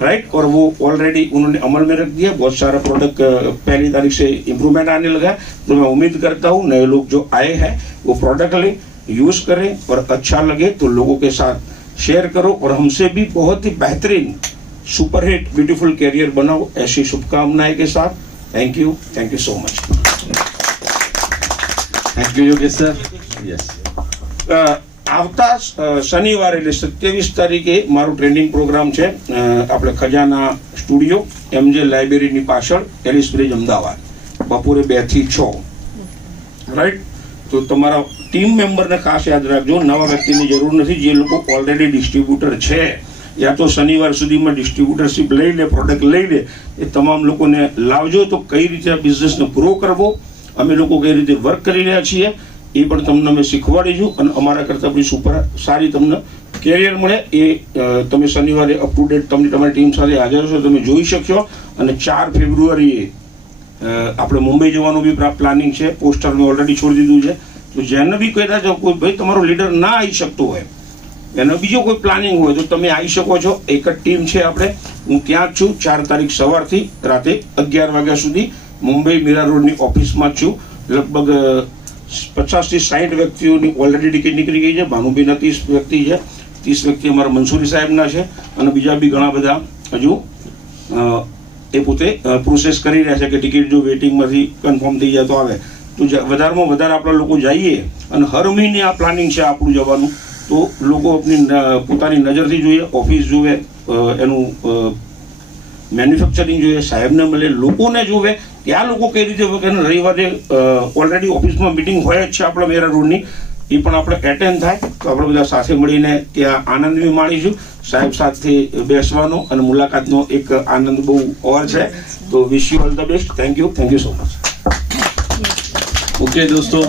राइट। और वो ऑलरेडी उन्होंने अमल में रख दिया। बहुत सारा प्रोडक्ट 1 तारीख से इम्प्रूवमेंट आने लगा है। तो मैं उम्मीद करता हूँ नए लोग जो आए हैं वो प्रोडक्ट लें, यूज करें, और अच्छा लगे तो लोगों के साथ शेयर करो, और हमसे भी बहुत ही बेहतरीन सुपरहिट ब्यूटीफुल कैरियर बनाओ, ऐसी शुभकामनाएं के साथ। Thank you so much. Thank you Yogesh sir. Yes, આવતા શનિવારે એટલે 27 તારીખે મારો ટ્રેનિંગ પ્રોગ્રામ છે આપણે ખજાના સ્ટુડિયો MJ લાઇબ્રેરીની પાછળ એલિસ બ્રિજ અમદાવાદ, બપોરે 2 થી 6, રાઈટ। તો તમારા ટીમ મેમ્બરને ખાસ યાદ રાખજો, નવા વ્યક્તિની જરૂર નથી। જે લોકો ઓલરેડી ડિસ્ટ્રીબ્યુટર છે યા તો શનિવાર સુધીમાં ડિસ્ટ્રીબ્યુટરશીપ લઈ લે, પ્રોડક્ટ લઈ લે, એ તમામ લોકોને લાવજો। તો કઈ રીતે આ બિઝનેસને ગ્રો કરવો, અમે લોકો કઈ રીતે વર્ક કરી રહ્યા છીએ એ પણ તમને અમે શીખવાડીશું, અને અમારા કરતાં આપણી સુપર સારી તમને કેરિયર મળે એ તમે શનિવારે અપ ટુ ડેટ તમારી ટીમ સાથે હાજર છો, તમે જોઈ શકશો। અને 4 ફેબ્રુઆરીએ આપણે મુંબઈ જવાનું બી પ્લાનિંગ છે, પોસ્ટર મેં ઓલરેડી છોડી દીધું છે। તો જેને બી કહેતા જાઓ કોઈ ભાઈ તમારો લીડર ના આવી શકતો હોય, એનો બીજો કોઈ પ્લાનિંગ હોય તો તમે આવી શકો છો। એક જ ટીમ છે આપણે, હું ત્યાં જ છું 4 તારીખ સવારથી રાતે 11 વાગ્યા સુધી મુંબઈ મીરા રોડની ઓફિસમાં જ છું। લગભગ 50 થી 60 વ્યક્તિઓની ઓલરેડી ટિકિટ નીકળી ગઈ છે। ભાનુબેનના 30 વ્યક્તિ છે, 30 વ્યક્તિ અમારા મંસૂરી સાહેબના છે, અને બીજા બી ઘણા બધા હજુ એ પોતે પ્રોસેસ કરી રહ્યા છે કે ટિકિટ જો વેઇટિંગમાંથી કન્ફર્મ થઈ જાય તો આવે। તો વધારેમાં વધારે આપણા લોકો જઈએ, અને હર મહિને આ પ્લાનિંગ છે આપણું જવાનું। તો લોકો આપણી પોતાની નજરથી જોઈએ, ઓફિસ જોવે, એનું મેન્યુફેક્ચરિંગ જોઈએ, સાહેબને મળે, લોકોને જોવે કે આ લોકો કઈ રીતે રવિવારે ઓલરેડી ઓફિસમાં મિટિંગ હોય જ છે આપણા મેરા રોડની, એ પણ આપણે એટેન્ડ થાય તો આપણે બધા સાથે મળીને ત્યાં આનંદ બી માણીશું। સાહેબ સાથે બેસવાનો અને મુલાકાતનો એક આનંદ બહુ ઓર છે। તો wish you all the best. Thank you so much. Okay दोस्तों।